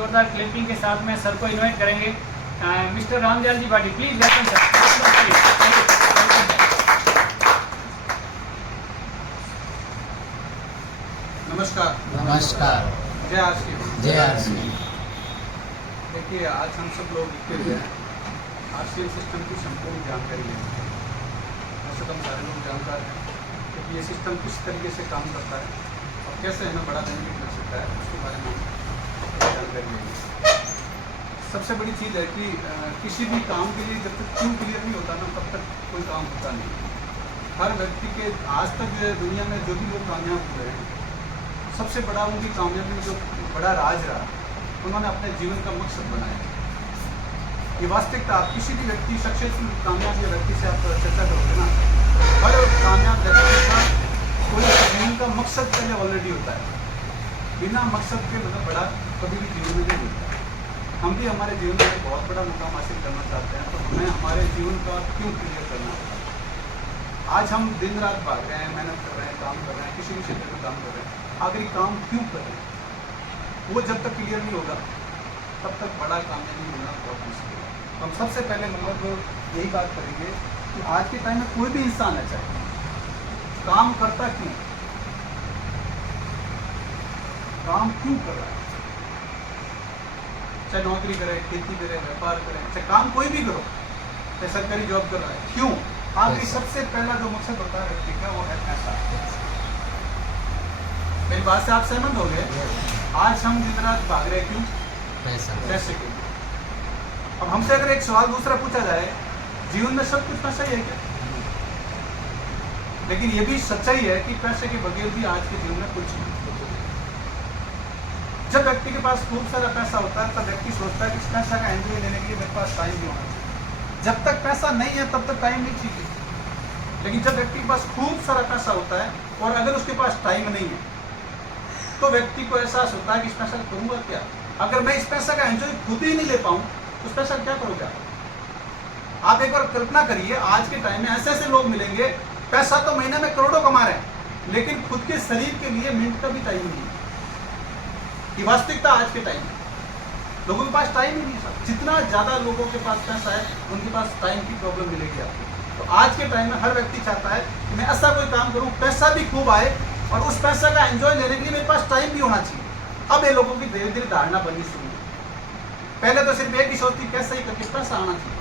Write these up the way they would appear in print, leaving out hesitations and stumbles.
जोरदार क्लिपिंग के साथ में सर को इनवाइट करेंगे। Mister Ramdayal ji Bhati, please welcome sir. नमस्कार। नमस्कार। जय आरसी। जय आरसी। देखिए, आज हम सब लोग इकट्ठे हुए हैं आरसीएल सिस्टम की संपूर्ण जानकारी लेंगे। वैसे तो हम सारे लोग जानकार हैं क्योंकि ये सिस्टम किस तरीके से काम करता है और कैसे हमें बड़ा बेनिफिट मिल सकता है उसके बारे में हम जानकारी लेंगे। सबसे बड़ी चीज़ है कि किसी भी काम के लिए जब तक क्यों क्लियर नहीं होता ना, तब तक कोई काम होता नहीं। हर व्यक्ति के आज तक जो है दुनिया में जो भी लोग कामयाब हुए हैं, सबसे बड़ा उनकी कामयाबी में जो बड़ा राज रहा, उन्होंने अपने जीवन का मकसद बनाया। ये वास्तविकता आप किसी भी व्यक्ति, सक्सेसफुल कामयाब व्यक्ति से आप चर्चा करोगे ना, हर कामयाब व्यक्ति का कोई जीवन का मकसद पहले ऑलरेडी होता है। बिना मकसद के मतलब बड़ा कभी भी जीवन में नहीं होता। हम भी हमारे जीवन में बहुत बड़ा मुकाम हासिल करना चाहते हैं, तो हमें हमारे जीवन का क्यों क्लियर करना होगा। आज हम दिन रात भाग रहे हैं, मेहनत कर रहे हैं, काम कर रहे हैं, किसी भी क्षेत्र में काम कर रहे हैं, आखिरी काम क्यों कर रहे हैं, वो जब तक क्लियर नहीं होगा तब तक बड़ा कामयाबी मिलना बहुत मुश्किल है। तो हम सबसे पहले मतलब यही बात करेंगे कि आज के टाइम में कोई भी इंसान है, चाहे काम करता क्यों, काम क्यों कर रहा है, चाहे नौकरी करे, खेती करे, व्यापार करे, चाहे काम कोई भी करो, चाहे सरकारी जॉब कर रहा है, क्यों? आखिरी सबसे पहला जो मकसद होता है व्यक्ति का, वो है पैसा। मेरी बात से आप सहमत हो गए? आज हम दिन रात भाग रहे क्यों? पैसे के लिए। अब हमसे अगर एक सवाल दूसरा पूछा जाए, जीवन में सब कुछ पैसा ही है क्या? लेकिन ये भी सच्चाई है कि पैसे के बगैर भी आज के जीवन में कुछ नहीं। जब व्यक्ति के पास खूब सारा पैसा होता है, तब व्यक्ति सोचता है कि इस पैसा का एंजॉय लेने के लिए मेरे पास टाइम भी होना चाहिए। जब तक पैसा नहीं है तब तक टाइम नहीं चाहिए। लेकिन जब व्यक्ति के पास खूब सारा पैसा होता है और अगर उसके पास टाइम नहीं है, तो व्यक्ति को एहसास होता है कि इस पैसा का करूँगा क्या? अगर मैं इस पैसा का एंजॉय खुद ही नहीं ले पाऊँ तो उस पैसा क्या करोगे आप एक बार कल्पना करिए, आज के टाइम में ऐसे ऐसे लोग मिलेंगे, पैसा तो महीने में करोड़ों कमा रहे हैं, लेकिन खुद के शरीर के लिए मिनट का भी टाइम नहीं है। ये वास्तविकता आज के टाइम में लोगों के पास टाइम ही नहीं है। जितना ज़्यादा लोगों के पास पैसा है, उनके पास टाइम की प्रॉब्लम मिलेगी आपको। तो आज के टाइम में हर व्यक्ति चाहता है कि मैं ऐसा कोई काम करूँ, पैसा भी खूब आए और उस पैसा का एंजॉय लेने के लिए मेरे पास टाइम भी होना चाहिए। अब ये लोगों की धीरे धीरे धारणा बननी शुरू हुई। पहले तो सिर्फ एक ही सोचती, कैसे ही करके पैसा आना चाहिए।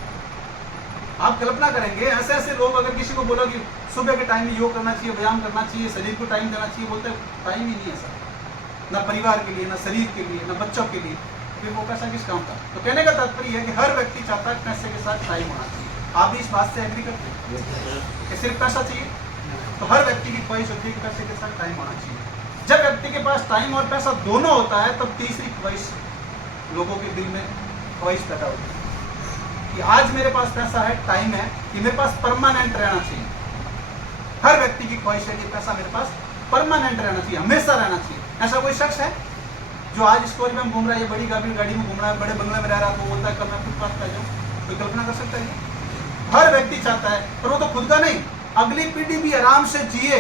आप कल्पना करेंगे, ऐसे ऐसे लोग अगर किसी को बोलो कि सुबह के टाइम में योग करना चाहिए, व्यायाम करना चाहिए, शरीर को टाइम देना चाहिए, बोलते टाइम ही नहीं है सर, ना परिवार के लिए, ना शरीर के लिए, ना बच्चों के लिए, फिर वो पैसा किस काम का? तो कहने का तात्पर्य है कि हर व्यक्ति चाहता है पैसे के साथ टाइम होना चाहिए। आप भी इस बात से एग्री करते हैं कि सिर्फ पैसा चाहिए? तो हर व्यक्ति की ख्वाहिश होती है कि पैसे के साथ टाइम होना चाहिए। जब व्यक्ति के पास टाइम और पैसा दोनों होता है, तब तीसरी ख्वाहिश लोगों के दिल में ख्वाहिश पैदा होती है कि आज मेरे पास पैसा है, टाइम है, कि मेरे पास परमानेंट रहना चाहिए। हर व्यक्ति की ख्वाहिश है कि पैसा मेरे पास परमानेंट रहना चाहिए, हमेशा रहना चाहिए। ऐसा कोई शख्स है जो आज स्टोरी में घूम रहा है, ये बड़ी गाड़ी में घूम रहा है, बड़े बंगले में रह रहा है, तो बोलता है कल मैं फुटपाथ पे जाऊँ? कोई कल्पना कर सकता है? हर व्यक्ति चाहता है, पर वो तो खुद का नहीं, अगली पीढ़ी भी आराम से जिए,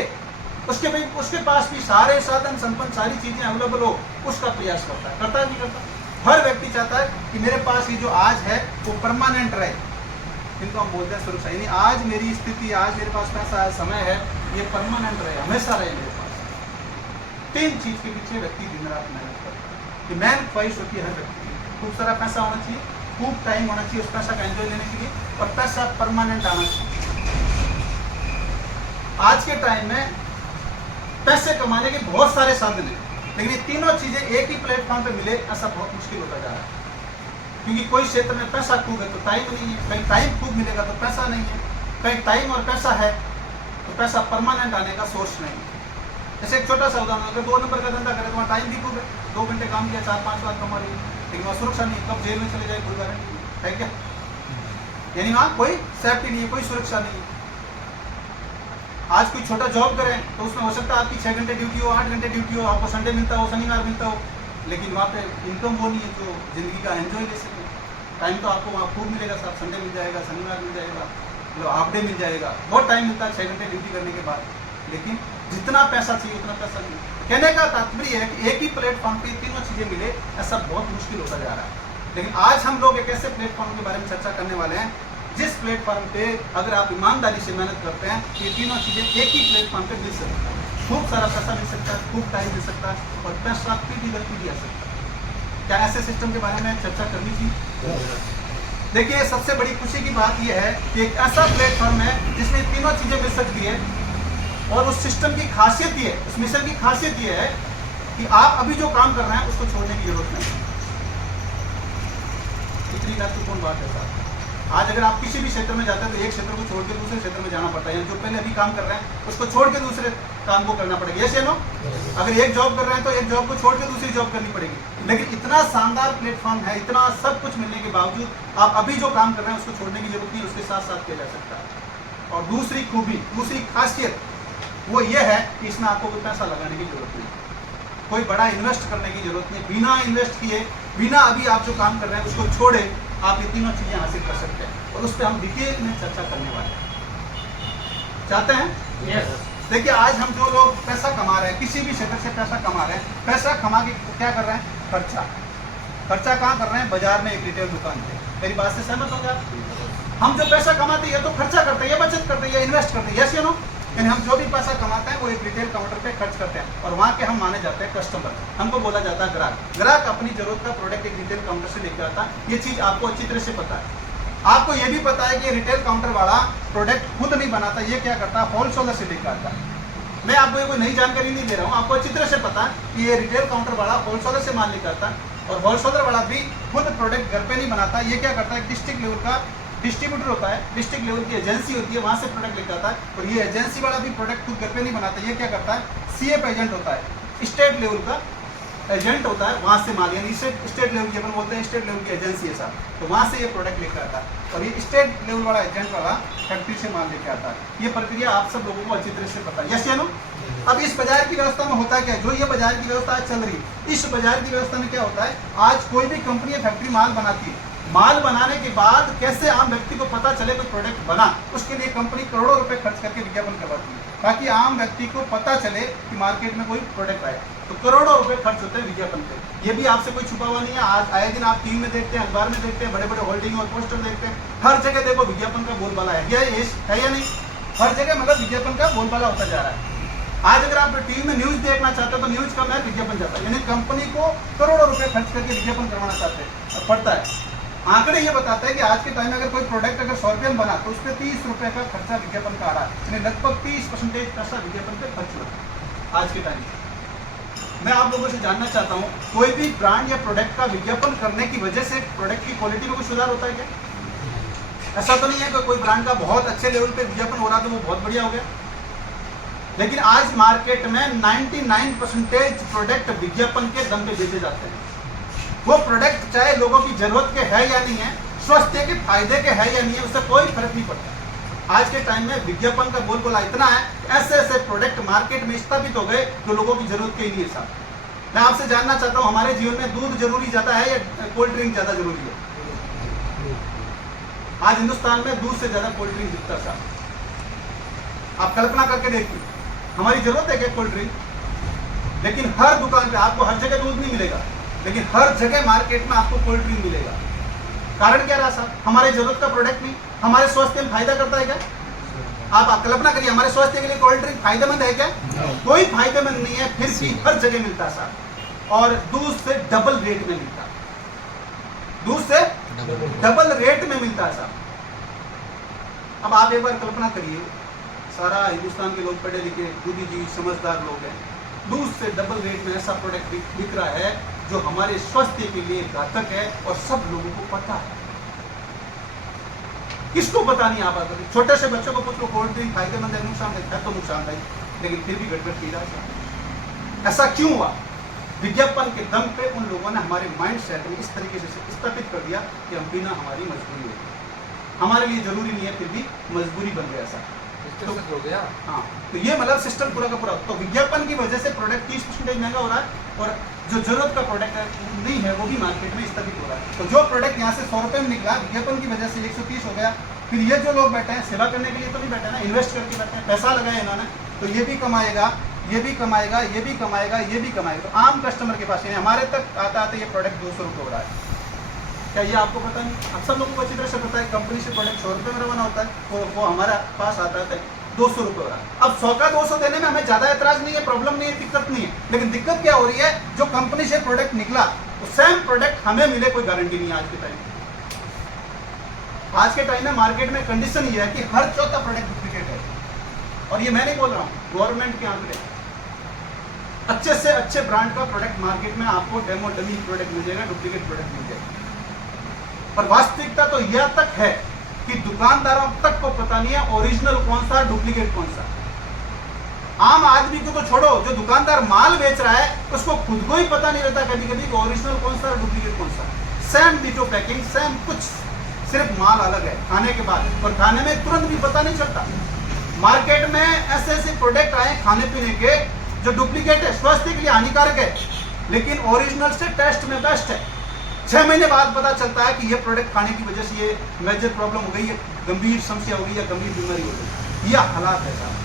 उसके पास भी सारे साधन संपन्न, सारी चीजें अवेलेबल हो, उसका प्रयास करता है। करता है नहीं करता? हर व्यक्ति चाहता है कि मेरे पास ये जो आज है वो परमानेंट रहे, इनको हम बोलते हैं सुरक्षा। यानी आज मेरी स्थिति, आज मेरे पास पैसा है, समय है, ये परमानेंट रहे, हमेशा रहे मेरे पास। तीन चीज के पीछे व्यक्ति दिन रात मेहनत करता है। कि मेन ख्वाहिश होती है हर व्यक्ति की, खूब सारा पैसा होना चाहिए, खूब टाइम होना चाहिए उस पैसा का एंजॉय लेने के लिए, और पैसा परमानेंट आना चाहिए। आज के टाइम में पैसे कमाने के बहुत सारे साधन हैं, लेकिन ये तीनों चीजें एक ही प्लेटफॉर्म पे मिले, ऐसा बहुत मुश्किल होता जा रहा है। क्योंकि कोई क्षेत्र में पैसा खूब है तो टाइम नहीं है, कहीं टाइम खूब मिलेगा तो पैसा नहीं है, कहीं टाइम और पैसा है तो पैसा परमानेंट आने का सोर्स नहीं है। जैसे एक छोटा सा उदाहरण, अगर 2 नंबर का धंधा करे तो वहाँ टाइम भी खूब है, 2 घंटे काम किया, 4-5 लाख कमा रही है, लेकिन वहाँ सुरक्षा नहीं, कब जेल में चले जाए कोई गारंटी नहीं है क्या? यानी वहाँ कोई सेफ्टी नहीं है, कोई सुरक्षा नहीं है। आज कोई छोटा जॉब करें तो उसमें हो सकता है आपकी 6 घंटे ड्यूटी हो, 8 घंटे ड्यूटी हो, आपको संडे मिलता हो, शनिवार मिलता हो, लेकिन वहाँ पे इनकम वो नहीं है जो जिंदगी का एंजॉय ले सके। टाइम तो आपको वहाँ खूब मिलेगा साहब, संडे मिल जाएगा, शनिवार मिल जाएगा, हाफ डे मिल जाएगा, बहुत टाइम मिलता है 6 घंटे ड्यूटी करने के बाद, लेकिन जितना पैसा चाहिए उतना पैसा नहीं। कहने का तात्पर्य है कि एक ही प्लेटफॉर्म पे तीनों चीजें मिले, ऐसा बहुत मुश्किल होता जा रहा है। लेकिन आज हम लोग एक ऐसे प्लेटफॉर्म के बारे में चर्चा करने वाले हैं जिस प्लेटफॉर्म पे अगर आप ईमानदारी से मेहनत करते हैं, ये तीनों चीजें एक ही प्लेटफॉर्म पे मिल सकती है। खूब सारा पैसा मिल सकता है, खूब टाइम मिल सकता है और पैसा पीढ़ी दर पीढ़ी आ सकता है। क्या ऐसे सिस्टम के बारे में चर्चा करनी चाहिए? देखिए, सबसे बड़ी खुशी की बात यह है कि एक ऐसा प्लेटफॉर्म है जिसमें तीनों चीजें मिल सकती है और उस सिस्टम की खासियत ये है, उस मिशन की खासियत ये है कि आप अभी जो काम कर रहे हैं उसको छोड़ने की जरूरत नहीं। इतनी महत्वपूर्ण बात है साहब। आज अगर आप किसी भी क्षेत्र में जाते हैं तो एक क्षेत्र को छोड़ के दूसरे क्षेत्र में जाना पड़ता है, जो पहले अभी काम कर रहे हैं उसको छोड़ के दूसरे काम को करना पड़ेगा। यस या नो? अगर एक जॉब कर रहे हैं तो एक जॉब को छोड़ के दूसरी जॉब करनी पड़ेगी। लेकिन इतना शानदार प्लेटफॉर्म है, इतना सब कुछ मिलने के बावजूद आप अभी जो काम कर रहे हैं उसको छोड़ने की जरूरत नहीं, उसके साथ साथ किया जा सकता है। और दूसरी खूबी, दूसरी खासियत वो ये है कि इसमें आपको कोई पैसा लगाने की जरूरत नहीं, कोई बड़ा इन्वेस्ट करने की जरूरत नहीं। बिना इन्वेस्ट किए, बिना अभी आप जो काम कर रहे हैं उसको छोड़े आप ये तीनों चीजें हासिल कर सकते हैं और उस पर हम डिटेल में चर्चा करने वाले हैं। चाहते हैं? यस। देखिए, आज हम जो लोग पैसा कमा रहे हैं, किसी भी क्षेत्र से पैसा कमा रहे हैं, पैसा कमा के क्या कर रहे हैं? खर्चा। खर्चा कहाँ कर रहे हैं? बाजार में, एक रिटेल दुकान पे। मेरी बात से सहमत हो गया? हम जो पैसा कमाते हैं ये तो खर्चा करते हैं, ये बचत करते हैं, ये इन्वेस्ट करते हैं। यस या नो? यानी हम जो भी पैसा कमाते हैं वो एक रिटेल काउंटर पे खर्च करते हैं और वहाँ के हम माने जाते हैं कस्टमर। हमको बोला जाता है ग्राहक। ग्राहक अपनी जरूरत का प्रोडक्ट एक रिटेल काउंटर से लेकर आता है। ये चीज आपको अच्छी तरह से पता है। आपको ये भी पता है कि रिटेल काउंटर वाला प्रोडक्ट खुद नहीं बनाता, ये क्या करता है? होलसेलर से लेकर आता है। मैं आपको ये कोई नई जानकारी नहीं दे रहा हूँ, आपको अच्छी तरह से पता है कि ये रिटेल काउंटर वाला होलसेलर से माल लेकर आता है और होलसेलर वाला भी खुद प्रोडक्ट घर पे नहीं बनाता। ये क्या करता है? डिस्ट्रिक्ट लेवल का डिस्ट्रीब्यूटर होता है, डिस्ट्रिक्ट लेवल की एजेंसी होती है, वहाँ से प्रोडक्ट लेकर आता है और ये एजेंसी वाला भी प्रोडक्ट खुद घर पे नहीं बनाता। ये क्या करता है? सीएफ एजेंट होता है, स्टेट लेवल का एजेंट होता है, वहाँ से माल, यानी स्टेट लेवल की अपन बोलते हैं स्टेट लेवल की एजेंसी है साहब, तो वहाँ से ये प्रोडक्ट लेकर आता है और ये स्टेट लेवल वाला एजेंट वाला फैक्ट्री से माल लेकर आता है। ये प्रक्रिया आप सब लोगों को अच्छी तरह से पता है। यस या नो? अब इस बाजार की व्यवस्था में होता क्या है? जो ये बाजार की व्यवस्था आज चल रही है, इस बाजार की व्यवस्था में क्या होता है? आज कोई भी कंपनी या फैक्ट्री माल बनाती है, माल बनाने के बाद कैसे आम व्यक्ति को पता चले कोई प्रोडक्ट बना, उसके लिए कंपनी करोड़ों रुपए खर्च करके विज्ञापन करवाती है ताकि आम व्यक्ति को पता चले कि मार्केट में कोई प्रोडक्ट आए। तो करोड़ों रुपए खर्च होते हैं विज्ञापन पे। ये भी आपसे कोई छुपा हुआ नहीं है। आज आए दिन आप टीवी में देखते हैं, अखबार में देखते हैं, बड़े बड़े होल्डिंग और पोस्टर देखते हैं, हर जगह देखो विज्ञापन का बोलबाला है। ये है या नहीं? हर जगह मतलब विज्ञापन का बोलबाला होता जा रहा है। आज अगर आप टीवी में न्यूज देखना चाहते हो तो न्यूज का मैं विज्ञापन जाता है, यानी कंपनी को करोड़ों रुपए खर्च करके विज्ञापन करवाना चाहते हैं पड़ता है। आंकड़े ये बताता है कि आज के टाइम में अगर कोई प्रोडक्ट अगर 100 रुपये में बना तो उस पर 30 रुपये का खर्चा विज्ञापन का आ रहा है, यानी लगभग 30% पैसा विज्ञापन पे खर्च हो रहा है आज के टाइम में। मैं आप लोगों से जानना चाहता हूँ, कोई भी ब्रांड या प्रोडक्ट का विज्ञापन करने की वजह से प्रोडक्ट की क्वालिटी में कोई सुधार होता है क्या? ऐसा तो नहीं है कि कोई ब्रांड का बहुत अच्छे लेवल पे विज्ञापन हो रहा तो वो बहुत बढ़िया हो गया। लेकिन आज मार्केट में 99% प्रोडक्ट विज्ञापन के दम पे बेचे जाते हैं। वो प्रोडक्ट चाहे लोगों की जरूरत के है या नहीं है, स्वास्थ्य के फायदे के है या नहीं है, उससे कोई फर्क नहीं पड़ता। आज के टाइम में विज्ञापन का बोलबाला इतना है, ऐसे ऐसे प्रोडक्ट मार्केट में स्थापित हो गए जो लोगों की जरूरत के ही नहीं है साहब। मैं आपसे जानना चाहता हूँ, हमारे जीवन में दूध जरूरी ज्यादा है या कोल्ड ड्रिंक ज्यादा जरूरी है? आज हिंदुस्तान में दूध से ज्यादा कोल्ड ड्रिंक बिकता है साहब। आप कल्पना करके देखिए, हमारी जरूरत है क्या कोल्ड ड्रिंक? लेकिन हर दुकान पे आपको हर जगह दूध नहीं मिलेगा, लेकिन हर जगह मार्केट में आपको कोल्ड ड्रिंक मिलेगा। कारण क्या रहा साहब? हमारी जरूरत का प्रोडक्ट नहीं, हमारे स्वास्थ्य में फायदा करता है क्या? आप कल्पना करिए, हमारे स्वास्थ्य के लिए कोल्ड ड्रिंक फायदेमंद है क्या? कोई फायदेमंद नहीं है, फिर भी हर जगह मिलता है साहब और दूध से डबल रेट में मिलता है। दूध से डबल रेट में मिलता है साहब। अब आप एक बार कल्पना करिए, सारा हिंदुस्तान के लोग पढ़े लिखे बुद्धिजीवी समझदार लोग हैं, दूध से डबल रेट में ऐसा प्रोडक्ट बिक रहा है जो हमारे स्वास्थ्य के लिए घातक है और सब लोगों को पता है। किसको पता नहीं? आप छोटे से बच्चों को पूछ लो कोल्ड ड्रिंक फायदेमंद है नुकसानदायक है? तो नुकसानदायक, लेकिन फिर भी गड़बड़ पी रहा है। ऐसा क्यों हुआ? विज्ञापन के दम पे उन लोगों ने हमारे माइंड सेट में इस तरीके से स्थापित कर दिया कि हम बिना हमारी मजबूरी हो, हमारे लिए जरूरी नहीं है फिर भी मजबूरी बन गया ऐसा तो हो गया। हाँ, तो ये मतलब सिस्टम पूरा का पूरा। तो विज्ञापन की वजह से प्रोडक्ट 30% महंगा हो रहा है और जो जरूरत का प्रोडक्ट है नहीं है वो भी मार्केट में स्थापित हो रहा है। तो जो प्रोडक्ट यहाँ से 100 रुपये में निकला, विज्ञापन की वजह से 130 हो गया। फिर ये जो लोग बैठे हैं सेवा करने के लिए तो नहीं बैठे ना, इन्वेस्ट करके बैठे हैं, पैसा लगाया इन्होंने, तो ये भी कमाएगा ये भी कमाएगा, ये भी कमाएगा, ये भी कमाएगा। तो आम कस्टमर के पास, यानी हमारे तक आता आता ये प्रोडक्ट 200 रुपये हो रहा है। क्या ये आपको पता नहीं? अब सब लोगों को अच्छी तरह से पता है कंपनी से प्रोडक्ट 100 रुपये में रवाना होता है, वो हमारा पास आता है 200 रुपये हो रहा है। अब 100 का 200 देने में हमें ज़्यादा एतराज़ नहीं है, प्रॉब्लम नहीं है, दिक्कत नहीं है। लेकिन दिक्कत क्या हो रही है, जो कंपनी से प्रोडक्ट निकला वो सेम प्रोडक्ट हमें मिले, कोई गारंटी नहीं है। आज के टाइम में मार्केट में कंडीशन ये है कि हर चौथा प्रोडक्ट डुप्लीकेट है। और ये मैं नहीं बोल रहा हूँ, गवर्नमेंट के आंकड़े। अच्छे से अच्छे ब्रांड का प्रोडक्ट मार्केट में आपको डेमो डमी प्रोडक्ट मिल जाएगा, डुप्लीकेट प्रोडक्ट मिल जाएगा। और वास्तविकता तो यह तक है कि दुकानदारों तक को पता नहीं है ओरिजिनल कौन सा, डुप्लीकेट कौन सा। आम आदमी को तो छोड़ो, जो दुकानदार माल बेच रहा है उसको खुद को ही पता नहीं रहता कभी कभी ओरिजिनल कौन सा और डुप्लीकेट कौन सा। सेम डिटो पैकिंग, सेम कुछ, सिर्फ माल अलग है खाने के बाद, और खाने में तुरंत भी पता नहीं चलता। मार्केट में ऐसे ऐसे प्रोडक्ट आए खाने पीने के जो डुप्लीकेट है, स्वास्थ्य के लिए हानिकारक है, लेकिन ओरिजिनल से टेस्ट में बेस्ट है। 6 महीने बाद पता चलता है कि ये प्रोडक्ट खाने की वजह से ये मेजर प्रॉब्लम हो गई, ये गंभीर समस्या हो गई या गंभीर बीमारी हो गई। यह हालात है साहब।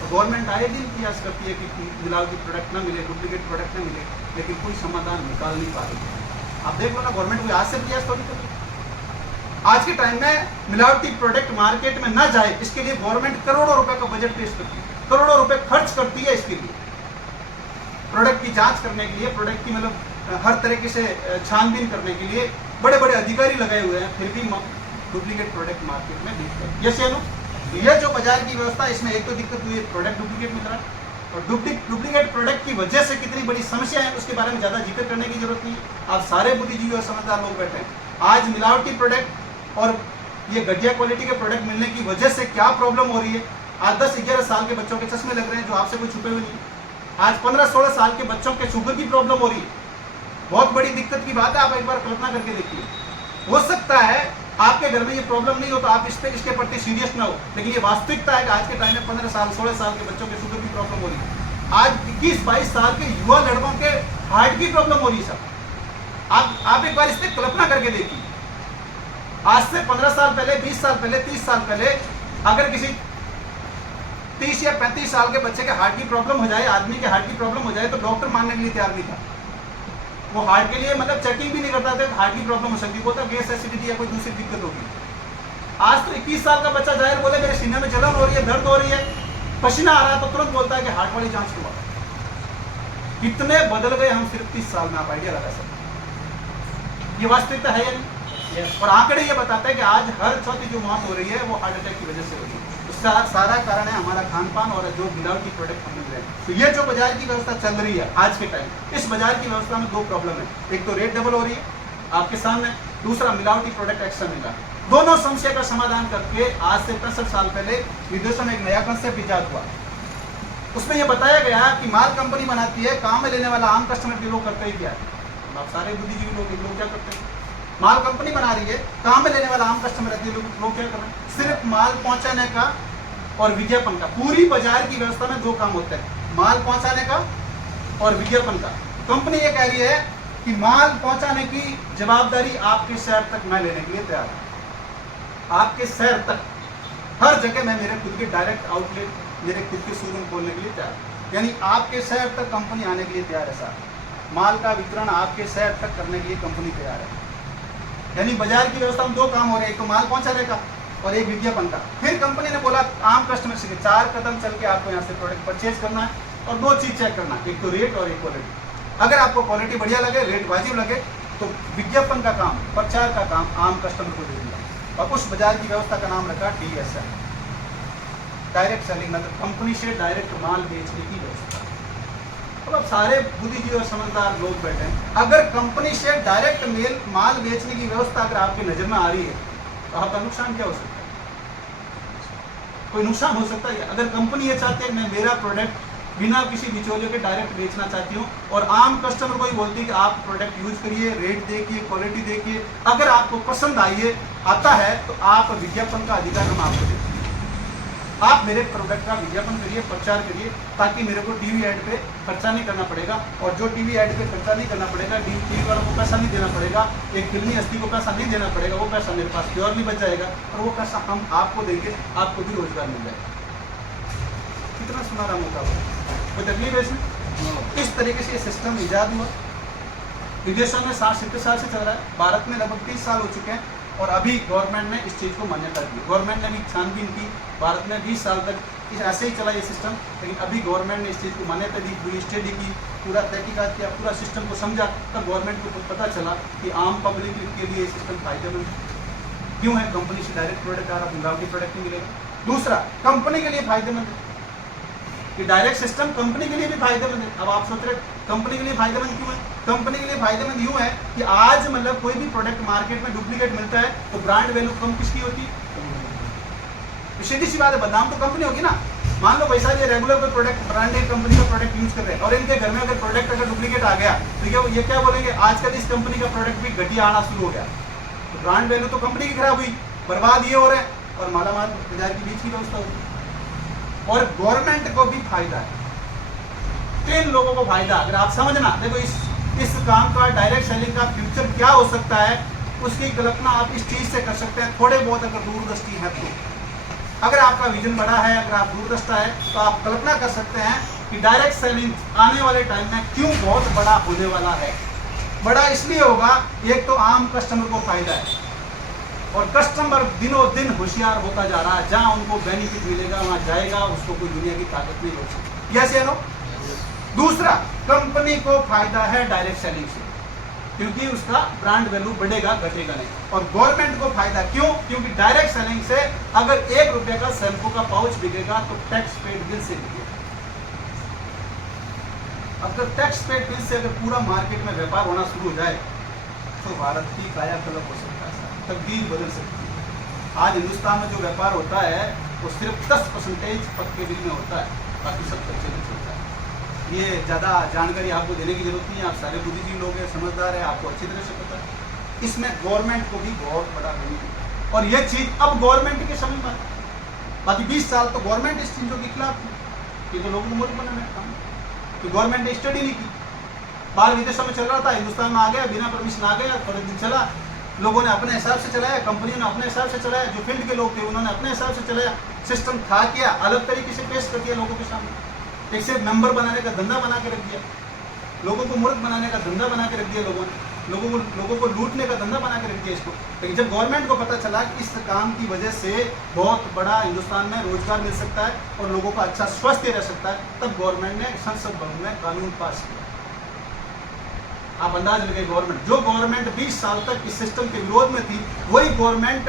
तो गवर्नमेंट आए दिन प्रयास करती है कि मिलावटी प्रोडक्ट ना मिले, डुप्लीकेट प्रोडक्ट ना मिले, लेकिन कोई समाधान निकाल नहीं पा रही। आप देख लो ना, गवर्नमेंट कोई आज से प्रयास थोड़ी कर रही। आज के टाइम में मिलावटी प्रोडक्ट मार्केट में ना जाए, इसके लिए गवर्नमेंट करोड़ों रुपए का बजट पेश करती है, करोड़ों रुपए खर्च करती है इसके लिए, प्रोडक्ट की जांच करने के लिए, प्रोडक्ट की मतलब हर तरीके से छानबीन करने के लिए बड़े बड़े अधिकारी लगाए हुए हैं, फिर भी डुप्लीकेट प्रोडक्ट मार्केट में दिखते हैं। यस या नो? यह जो बाजार की व्यवस्था, इसमें एक तो दिक्कत हुई है, प्रोडक्ट डुप्लीकेट मिल रहा है, और डुप्लीकेट प्रोडक्ट की वजह से कितनी बड़ी समस्या है उसके बारे में ज़्यादा जिक्र करने की जरूरत नहीं है। आप सारे बुद्धिजीवी और समझदार लोग बैठे हैं। आज मिलावटी प्रोडक्ट और ये घटिया क्वालिटी के प्रोडक्ट मिलने की वजह से क्या प्रॉब्लम हो रही है। आज 10-11 साल के बच्चों के चश्मे लग रहे हैं जो आपसे कोई छुपे हुए नहीं। आज 15-16 साल के बच्चों के शुगर की प्रॉब्लम हो रही है। बहुत बड़ी दिक्कत की बात है, आप एक बार कल्पना करके देखिए। हो सकता है आपके घर में ये प्रॉब्लम नहीं हो तो आप इसके प्रति सीरियस ना हो, लेकिन ये वास्तविकता है कि आज के टाइम में 15 साल 16 साल के बच्चों के शुगर की प्रॉब्लम हो रही है। आज 21-22 साल के युवा लड़कों के हार्ट की प्रॉब्लम हो रही है सब। आप एक बार इस पर कल्पना करके देखिए। आज से 15 साल पहले, 20 साल पहले, 30 साल पहले अगर किसी 30 या 35 साल के बच्चे के हार्ट की प्रॉब्लम हो जाए, आदमी के हार्ट की प्रॉब्म हो जाए, तो डॉक्टर मानने के लिए तैयार नहीं था। वो हार्ट के लिए मतलब चेकिंग भी नहीं करता था, हार्ट की प्रॉब्लम हो सकती, बोलता गैस एसिडिटी या कोई दूसरी दिक्कत होगी। आज तो 21 साल का बच्चा जाहिर बोले मेरे सीने में जलन हो रही है, दर्द हो रही है, पसीना आ रहा है, तो तुरंत बोलता है कि हार्ट वाली जांच करवा। कितने बदल गए हम सिर्फ 30 साल में, आप आइडिया लगा सकते। ये वास्तविकता है या नहीं? और आंकड़े ये बताते हैं कि आज हर चौथी जो मौत हो रही है वो हार्ट अटैक की वजह से हो रही है। उसका सारा कारण है हमारा खान पान और जो मिलावटी प्रोडक्ट हम मिल रहे हैं। तो ये जो बाजार की व्यवस्था चल रही है आज के टाइम, इस बाजार की व्यवस्था में 2 प्रॉब्लम है। एक तो रेट डबल हो रही है आपके सामने, दूसरा मिलावटी प्रोडक्ट एक्स्ट्रा मिल रहा है। दोनों समस्या का समाधान करके आज से 65 साल पहले विदेशों में एक नया कंसेप्ट इजाद हुआ। उसमें यह बताया गया कि माल कंपनी बनाती है, काम में लेने वाला आम कस्टमर के लोग करते ही क्या है। आप सारे बुद्धिजीवी लोग क्या करते हैं? माल कंपनी बना रही है, काम में लेने वाला आम कस्टमर रहते हैं, लोग क्या कर रहे हैं? सिर्फ माल पहुंचाने का और विज्ञापन का। पूरी बाजार की व्यवस्था में 2 काम होते हैं, माल पहुंचाने का और विज्ञापन का। कंपनी ये कह रही है कि माल पहुंचाने की जवाबदारी आपके शहर तक मैं लेने के लिए तैयार हूं। आपके शहर तक हर जगह मैं मेरे खुद के डायरेक्ट आउटलेट, मेरे खुद के शोरूम खोलने के लिए तैयार हूं। यानी आपके शहर तक कंपनी आने के लिए तैयार है साहब। माल का वितरण आपके शहर तक करने के लिए कंपनी तैयार है। यानी बाजार की व्यवस्था में 2 काम हो रहे हैं, एक तो माल पहुंचाने का और एक विज्ञापन का। फिर कंपनी ने बोला आम कस्टमर से 4 कदम चल के आपको यहाँ से प्रोडक्ट परचेज करना है और 2 चीज चेक करना है, एक तो रेट और एक क्वालिटी। अगर आपको क्वालिटी बढ़िया लगे, रेट वाजिब लगे, तो विज्ञापन का काम, प्रचार का काम आम कस्टमर को दे दिया। और उस बाजार की व्यवस्था का नाम रखा DSM, डायरेक्ट सेलिंग, मतलब कंपनी से डायरेक्ट माल बेचने की व्यवस्था। अब सारे बुद्धिजीवी और समझदार लोग बैठे हैं। अगर कंपनी से डायरेक्ट माल बेचने की व्यवस्था अगर आपकी नजर में आ रही है तो आपका नुकसान क्या हो सकता है? कोई नुकसान हो सकता है? अगर कंपनी ये चाहती है मैं मेरा प्रोडक्ट बिना किसी बिचौलियों के डायरेक्ट बेचना चाहती हूँ और आम कस्टमर को ही बोलती है कि आप प्रोडक्ट यूज करिए, रेट देखिए, क्वालिटी देखिए, अगर आपको पसंद आता है तो आप विज्ञापन का अधिकार हम आपको देते हैं। आप मेरे प्रोडक्ट का विज्ञापन करिए, प्रचार करिए, ताकि मेरे को टीवी ऐड पे खर्चा नहीं करना पड़ेगा। और जो टीवी ऐड पे खर्चा नहीं करना पड़ेगा, टीवी वालों को पैसा नहीं देना पड़ेगा, एक फिल्मी हस्ती को पैसा नहीं देना पड़ेगा, वो पैसा मेरे पास प्योरली बच जाएगा और वो पैसा हम आपको देंगे, आपको भी रोजगार मिल जाएगा। कितना सुनहरा मौका हो। कोई तकलीफ है इसमें? इस तरीके से ये सिस्टम ईजाद हुआ। विदेशों में 60-70 साल से चल रहा है, भारत में लगभग 30 साल हो चुके हैं और अभी गवर्नमेंट ने इस चीज़ को मान्यता दी। गवर्नमेंट ने भी छानबीन की, भारत में 20 साल तक ऐसे ही चला ये सिस्टम, लेकिन अभी गवर्नमेंट ने इस चीज़ को मान्यता दी, पूरी स्टडी की, पूरा तहकीकात किया, पूरा सिस्टम को समझा, तब गवर्नमेंट को पता चला कि आम पब्लिक के लिए ये सिस्टम फायदेमंद है। क्यों है? कंपनी से डायरेक्ट प्रोडक्ट आ रहा, मिलावटी प्रोडक्ट नहीं मिलेगा। दूसरा, कंपनी के लिए फायदेमंद है कि डायरेक्ट सिस्टम कंपनी के लिए भी फायदेमंद है। अब आप सोच रहे कंपनी के लिए फायदेमंद क्यों है? कंपनी के लिए फायदेमंद यूं है कि आज मतलब कोई भी प्रोडक्ट मार्केट में डुप्लीकेट मिलता है तो ब्रांड वैल्यू कम किसकी होती है? सीधी सी बात है, बदनाम तो कंपनी होगी ना। मान लो भाई साहब ये रेगुलर कोई प्रोडक्ट ब्रांडेड कंपनी का प्रोडक्ट यूज कर रहे हैं और इनके घर में अगर प्रोडक्ट अगर डुप्लीकेट आ गया तो ये क्या बोलेंगे? आजकल इस कंपनी का प्रोडक्ट भी घटिया आना शुरू हो गया। तो ब्रांड वैल्यू तो कंपनी की खराब हुई, बर्बाद ये हो रहे हैं और मालामाल बाजार के बीच की व्यवस्था होगी। और गवर्नमेंट को भी फायदा है, 3 लोगों को फायदा। अगर आप समझना, देखो इस काम का डायरेक्ट सेलिंग का फ्यूचर क्या हो सकता है, उसकी कल्पना आप इस चीज से कर सकते हैं, थोड़े बहुत अगर दूरदृष्टि है तो। अगर आपका विजन बड़ा है, अगर आप दूरदृष्टा है, तो आप कल्पना कर सकते हैं कि डायरेक्ट सेलिंग आने वाले टाइम में क्यों बहुत बड़ा होने वाला है। बड़ा इसलिए होगा, एक तो आम कस्टमर को फायदा है और कस्टमर दिनों दिन होशियार होता जा रहा है, जहां उनको बेनिफिट मिलेगा वहां जाएगा, उसको कोई दुनिया की ताकत नहीं रोक सकती। यस या नो? दूसरा, कंपनी को फायदा है डायरेक्ट सेलिंग से, क्योंकि उसका ब्रांड वैल्यू बढ़ेगा, घटेगा नहीं। और गवर्नमेंट को फायदा क्यों? क्योंकि डायरेक्ट सेलिंग से अगर 1 रुपए का शैम्पू का पाउच बिकेगा तो टैक्स पेड बिल से बिकेगा। अगर टैक्स पेड बिल से अगर पूरा मार्केट में व्यापार होना शुरू हो जाए तो भारत की कायाकल्प हो सकता है, तकदीर बदल सकती है। आज हिंदुस्तान में जो व्यापार होता है वो सिर्फ 10% पक्के बिल में होता है, बाकी सब कच्चे बिल होता है। ये ज़्यादा जानकारी आपको देने की जरूरत नहीं है, आप सारे बुद्धिजीवी लोग हैं, समझदार है, आपको अच्छी तरह से पता है। इसमें गवर्नमेंट को भी बहुत बड़ा रोल है और ये चीज़ अब गवर्नमेंट के समझ में। बाकी 20 साल तो गवर्नमेंट इस चीज़ों के खिलाफ थी, ये तो लोगों को मूर्ख बनाने का काम, तो गवर्नमेंट ने स्टडी नहीं की। बाहर विदेशों में चल रहा था, हिंदुस्तान में आ गया, बिना परमिशन आ गया, थोड़े दिन चला, लोगों ने अपने हिसाब से चलाया, कंपनियों ने अपने हिसाब से चलाया, जो फील्ड के लोग थे उन्होंने अपने हिसाब से चलाया, सिस्टम था किया, अलग तरीके से पेश कर दिया लोगों के सामने। एक से नंबर बनाने का धंधा बना के रख दिया, लोगों को मूर्ख बनाने का धंधा बना के रख दिया, लोगों को लूटने का धंधा बना के रख दिया इसको। लेकिन जब गवर्नमेंट को पता चला कि इस काम की वजह से बहुत बड़ा हिंदुस्तान में रोजगार मिल सकता है और लोगों का अच्छा स्वास्थ्य रह सकता है, तब गवर्नमेंट ने संसद भवन में कानून पास किया। आप अंदाज लगे, गवर्नमेंट 20 साल तक इस सिस्टम के विरोध में थी, वही गवर्नमेंट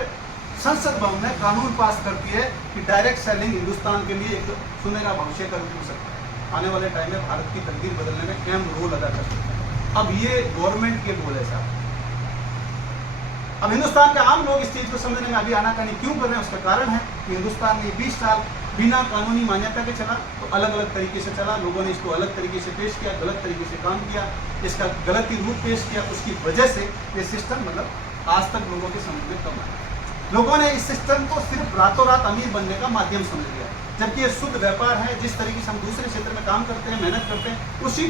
संसद भवन में कानून पास करती है कि डायरेक्ट सेलिंग हिंदुस्तान के लिए एक सुनहरा भविष्य का रूप हो सकता है, आने वाले टाइम में भारत की तकदीर बदलने में अहम रोल अदा कर सकता है। अब ये गवर्नमेंट के रोल है साहब। अब हिंदुस्तान के आम लोग इस चीज़ को समझने में अभी आनाकानी क्यों कर रहे हैं, उसका कारण है कि हिंदुस्तान में 20 साल बिना कानूनी मान्यता के चला, तो अलग अलग तरीके से चला, लोगों ने इसको अलग तरीके से पेश किया, गलत तरीके से काम किया, इसका गलत ही रूप पेश किया, उसकी वजह से ये सिस्टम मतलब आज तक लोगों के समझ में कम आया। लोगों ने इस सिस्टम को सिर्फ रातों रात अमीर बनने का माध्यम समझ लिया, जबकि ये शुद्ध व्यापार है। जिस तरीके से हम दूसरे क्षेत्र में काम करते हैं, मेहनत करते हैं, उसी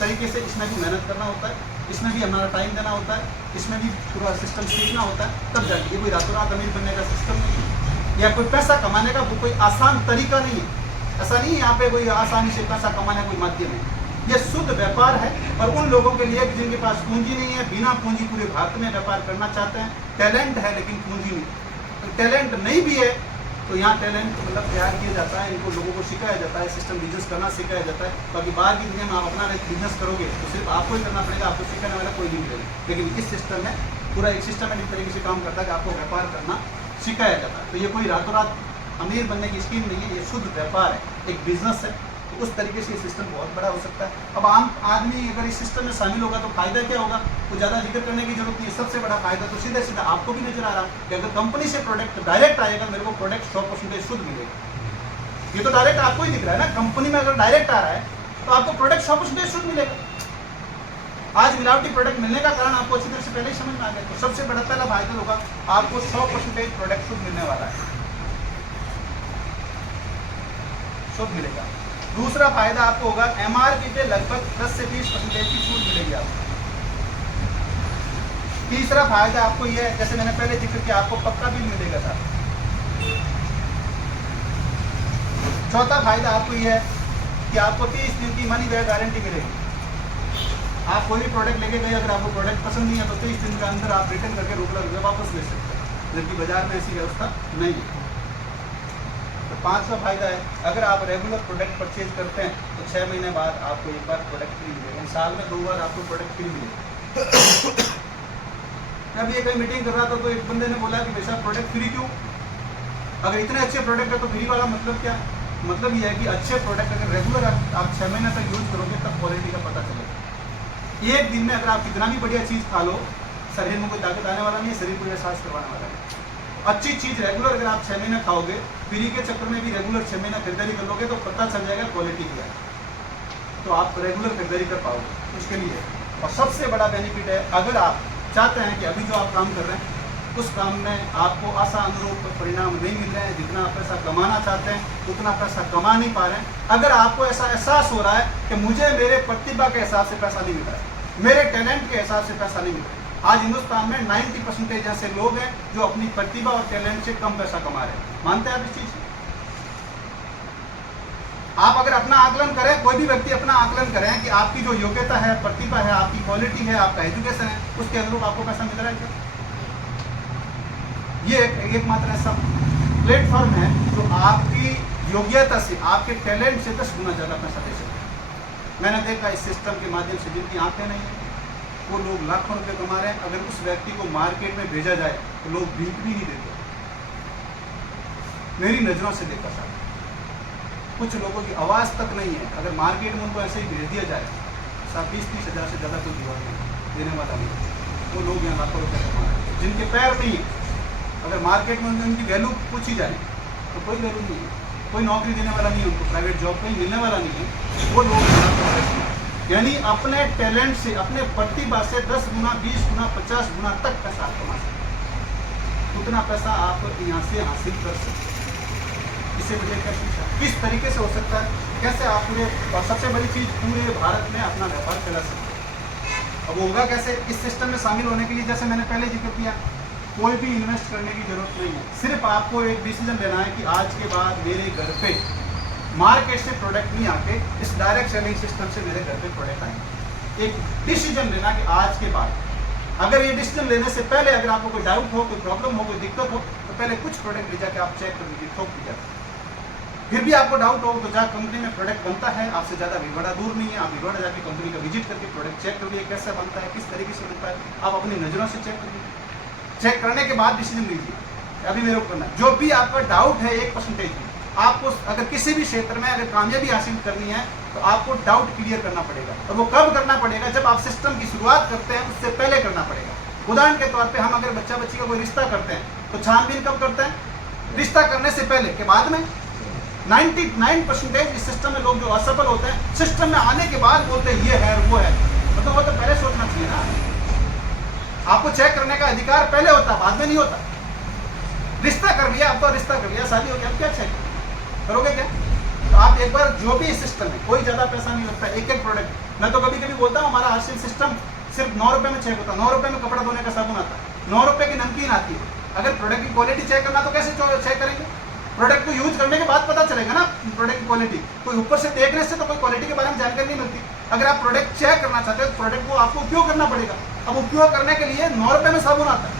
तरीके से इसमें भी मेहनत करना होता है, इसमें भी हमारा टाइम देना होता है, इसमें भी पूरा सिस्टम सीखना होता है, तब जाके। ये कोई रातों रात अमीर बनने का सिस्टम नहीं है, या कोई पैसा कमाने का कोई आसान तरीका नहीं है। ऐसा नहीं है यहाँ पे कोई आसानी से पैसा कमाने का कोई माध्यम है। ये शुद्ध व्यापार है और उन लोगों के लिए जिनके पास पूंजी नहीं है, बिना पूंजी पूरे भारत में व्यापार करना चाहते हैं, टैलेंट है लेकिन पूंजी नहीं। टैलेंट नहीं भी है तो यहाँ टैलेंट मतलब तैयार किया जाता है, इनको लोगों को सिखाया जाता है, सिस्टम बिजनेस करना सिखाया जाता है। बाकी बाहर की दुनिया में आप अपना बिजनेस करोगे तो सिर्फ आपको ही करना पड़ेगा, आपको सिखाने वाला कोई नहीं मिलेगा। लेकिन इस सिस्टम में पूरा एक सिस्टमेटिक तरीके से काम करता है कि आपको व्यापार करना सिखाया जाता है। तो ये कोई रातों रात अमीर बनने की स्कीम नहीं है, ये शुद्ध व्यापार है, एक बिजनेस है। तो उस तरीके से ये सिस्टम बहुत बड़ा हो सकता है। अब आम आदमी अगर इस सिस्टम में शामिल होगा तो फायदा क्या होगा, तो ज़्यादा जिक्र करने की जरूरत नहीं है। सबसे बड़ा फायदा तो सीधा सीधा आपको भी नजर आ रहा है कि अगर कंपनी से प्रोडक्ट डायरेक्ट आएगा, मेरे को प्रोडक्ट 100% शुद्ध मिलेगा। ये तो डायरेक्ट आपको ही दिख रहा है ना, कंपनी में अगर डायरेक्ट आ रहा है तो आपको प्रोडक्ट 100% शुद्ध मिलेगा। आज मिलावटी प्रोडक्ट मिलने का कारण आपको अच्छी तरह से पहले ही समझ में आ गया। तो सबसे बड़ा पहला फायदा होगा, आपको 100% प्रोडक्ट शुद्ध मिलने वाला है, शुद्ध मिलेगा। दूसरा फायदा आपको होगा, एमआरपी पे लगभग 10 से 20% की छूट मिलेगी आपको। तीसरा फायदा आपको यह है, जैसे मैंने पहले जिक्र किया, आपको पक्का बिल मिलेगा साहब। चौथा फायदा आपको यह है कि आपको 30 दिन की मनी बैक गारंटी मिलेगी। आप कोई भी प्रोडक्ट लेके गए, अगर आपको प्रोडक्ट पसंद नहीं है तो 30 दिन के अंदर आप रिटर्न करके ₹1 वापस ले सकते हैं, जबकि बाजार में ऐसी व्यवस्था नहीं है। तो 5 का फायदा है, अगर आप रेगुलर प्रोडक्ट परचेज करते हैं तो 6 महीने बाद आपको एक बार प्रोडक्ट फ्री मिलेगा, साल में 2 बार आपको प्रोडक्ट फ्री मिलेगा। मैं अभी कहीं मीटिंग कर रहा था तो एक बंदे ने बोला कि वैसा प्रोडक्ट फ्री क्यों? अगर इतने अच्छे प्रोडक्ट है तो फ्री वाला मतलब क्या? मतलब ये है कि अच्छे प्रोडक्ट अगर रेगुलर आप 6 महीने तक यूज करोगे तब क्वालिटी का पता चलेगा। एक दिन में अगर आप कितना भी बढ़िया चीज़ खा लो, शरीर में कोई ताकत आने वाला नहीं है, शरीर को एहसास करवाने वाला नहीं। अच्छी चीज़ रेगुलर अगर आप 6 महीने खाओगे, फ्री के चक्कर में भी रेगुलर 6 महीना खरीदारी कर लोगे तो पता चल जाएगा क्वालिटी क्या है, तो आप रेगुलर खरीदारी कर पाओगे। उसके लिए और सबसे बड़ा बेनिफिट है, अगर आप चाहते हैं कि अभी जो आप काम कर रहे हैं उस काम में आपको आशानुरूप परिणाम नहीं मिल रहे हैं, जितना आप पैसा कमाना चाहते हैं उतना पैसा कमा नहीं पा रहे हैं, अगर आपको ऐसा एहसास हो रहा है कि मुझे मेरे प्रतिभा के हिसाब से पैसा नहीं मिल रहा है, मेरे टैलेंट के हिसाब से पैसा नहीं मिल रहा है, आज हिंदुस्तान में 90% ऐसे लोग हैं जो अपनी प्रतिभा और टैलेंट से कम पैसा कमा रहे हैं। मानते हैं आप इस चीज़? आप अगर अपना आकलन करें, कोई भी व्यक्ति अपना आकलन करें कि आपकी जो योग्यता है, प्रतिभा है, आपकी क्वालिटी है, आपका एजुकेशन है, उसके अनुरूप आपको पैसा मिल रहा है क्या? ये एकमात्र ऐसा प्लेटफॉर्म है जो आपकी योग्यता से, आपके टैलेंट से 10 गुना ज़्यादा पैसा दे सकते हैं। मैंने देखा इस सिस्टम के माध्यम से जिनकी आंखें नहीं है वो लोग लाखों रुपए कमा रहे हैं, अगर उस व्यक्ति को मार्केट में भेजा जाए तो लोग भीख भी नहीं देते। मेरी नज़रों से देखा था, कुछ लोगों की आवाज़ तक नहीं है, अगर मार्केट में उनको ऐसे ही भेज दिया जाए, 20-30 हज़ार से ज़्यादा कोई दीवार नहीं देने वाला नहीं, वो लोग यहाँ लाखों रुपये कमा रहे हैं। जिनके पैर नहीं है, अगर मार्केट में उनकी वैल्यू पूछी जाए तो कोई वैल्यू नहीं है, कोई नौकरी देने वाला नहीं है, उनको प्राइवेट जॉब कहीं मिलने वाला नहीं है, वो लोग यानी अपने टैलेंट से, अपने प्रतिभा से 10 गुना, 20 गुना, 50 गुना तक पैसा आप कमा सकते हैं। उतना पैसा आप यहाँ से हासिल कर सकते हैं। इसे मुझे क्या पूछा किस तरीके से हो सकता है, कैसे आप पूरे, और सबसे बड़ी चीज़ पूरे भारत में अपना व्यापार चला सकते हैं। अब होगा कैसे? इस सिस्टम में शामिल होने के लिए जैसे मैंने पहले जिक्र किया, कोई भी इन्वेस्ट करने की जरूरत नहीं है, सिर्फ आपको एक डिसीजन लेना है कि आज के बाद मेरे घर पे मार्केट से प्रोडक्ट नहीं आके इस डायरेक्ट सेलिंग सिस्टम से मेरे घर पे प्रोडक्ट आएंगे। एक डिसीजन लेना कि आज के बाद, अगर ये डिसीजन लेने से पहले अगर आपको कोई डाउट हो, कोई प्रॉब्लम हो, कोई दिक्कत हो, तो पहले कुछ प्रोडक्ट ले जाके आप चेक कर लीजिए, थोक लीजिए। फिर भी आपको डाउट हो तो जहाँ कंपनी में प्रोडक्ट बनता है, आपसे ज़्यादा भिगवाड़ा दूर नहीं है, आप भिगवाड़ा जाके कंपनी का विजिट करके प्रोडक्ट चेक कर लीजिए, कैसे बनता है, किस तरीके से बनता है, आप अपनी नज़रों से चेक कर लीजिए। चेक करने के बाद डिसीजन लीजिए। अभी मेरे ऊपर जो भी आपका डाउट है 1% भी, आपको अगर किसी भी क्षेत्र में अगर कामयाबी हासिल करनी है तो आपको डाउट क्लियर करना पड़ेगा, और वो कब करना पड़ेगा? जब आप सिस्टम की शुरुआत करते हैं उससे पहले करना पड़ेगा। उदाहरण के तौर पे हम अगर बच्चा बच्ची का कोई रिश्ता करते हैं तो छानबीन कब करते हैं? रिश्ता करने से पहले के बाद में। 99% इस सिस्टम में लोग जो असफल होते हैं, सिस्टम में आने के बाद बोलते हैं ये है वो है, मतलब वो तो पहले सोचना चाहिए ना। आपको चेक करने का अधिकार पहले होता, बाद में नहीं होता। रिश्ता कर लिया, अब तो रिश्ता कर लिया, शादी हो गया, अब क्या चेक करोगे क्या? तो आप एक बार जो भी सिस्टम है, कोई ज़्यादा पैसा नहीं लगता, एक एक प्रोडक्ट। मैं तो कभी कभी बोलता हूँ हमारा आरसीएल सिस्टम सिर्फ 9 रुपये में चेक होता है, 9 रुपये में कपड़ा धोने का साबुन आता है, 9 रुपये की नमकीन आती है। अगर प्रोडक्ट की क्वालिटी चेक करना तो कैसे चेक करेंगे? प्रोडक्ट को यूज करने के बाद पता चलेगा ना प्रोडक्ट की क्वालिटी। कोई ऊपर से देखने से तो कोई क्वालिटी के बारे में जानकारी नहीं मिलती। अगर आप प्रोडक्ट चेक करना चाहते हो तो प्रोडक्ट को आपको उपयोग करना पड़ेगा। अब उपयोग करने के लिए 9 रुपये में साबुन आता है,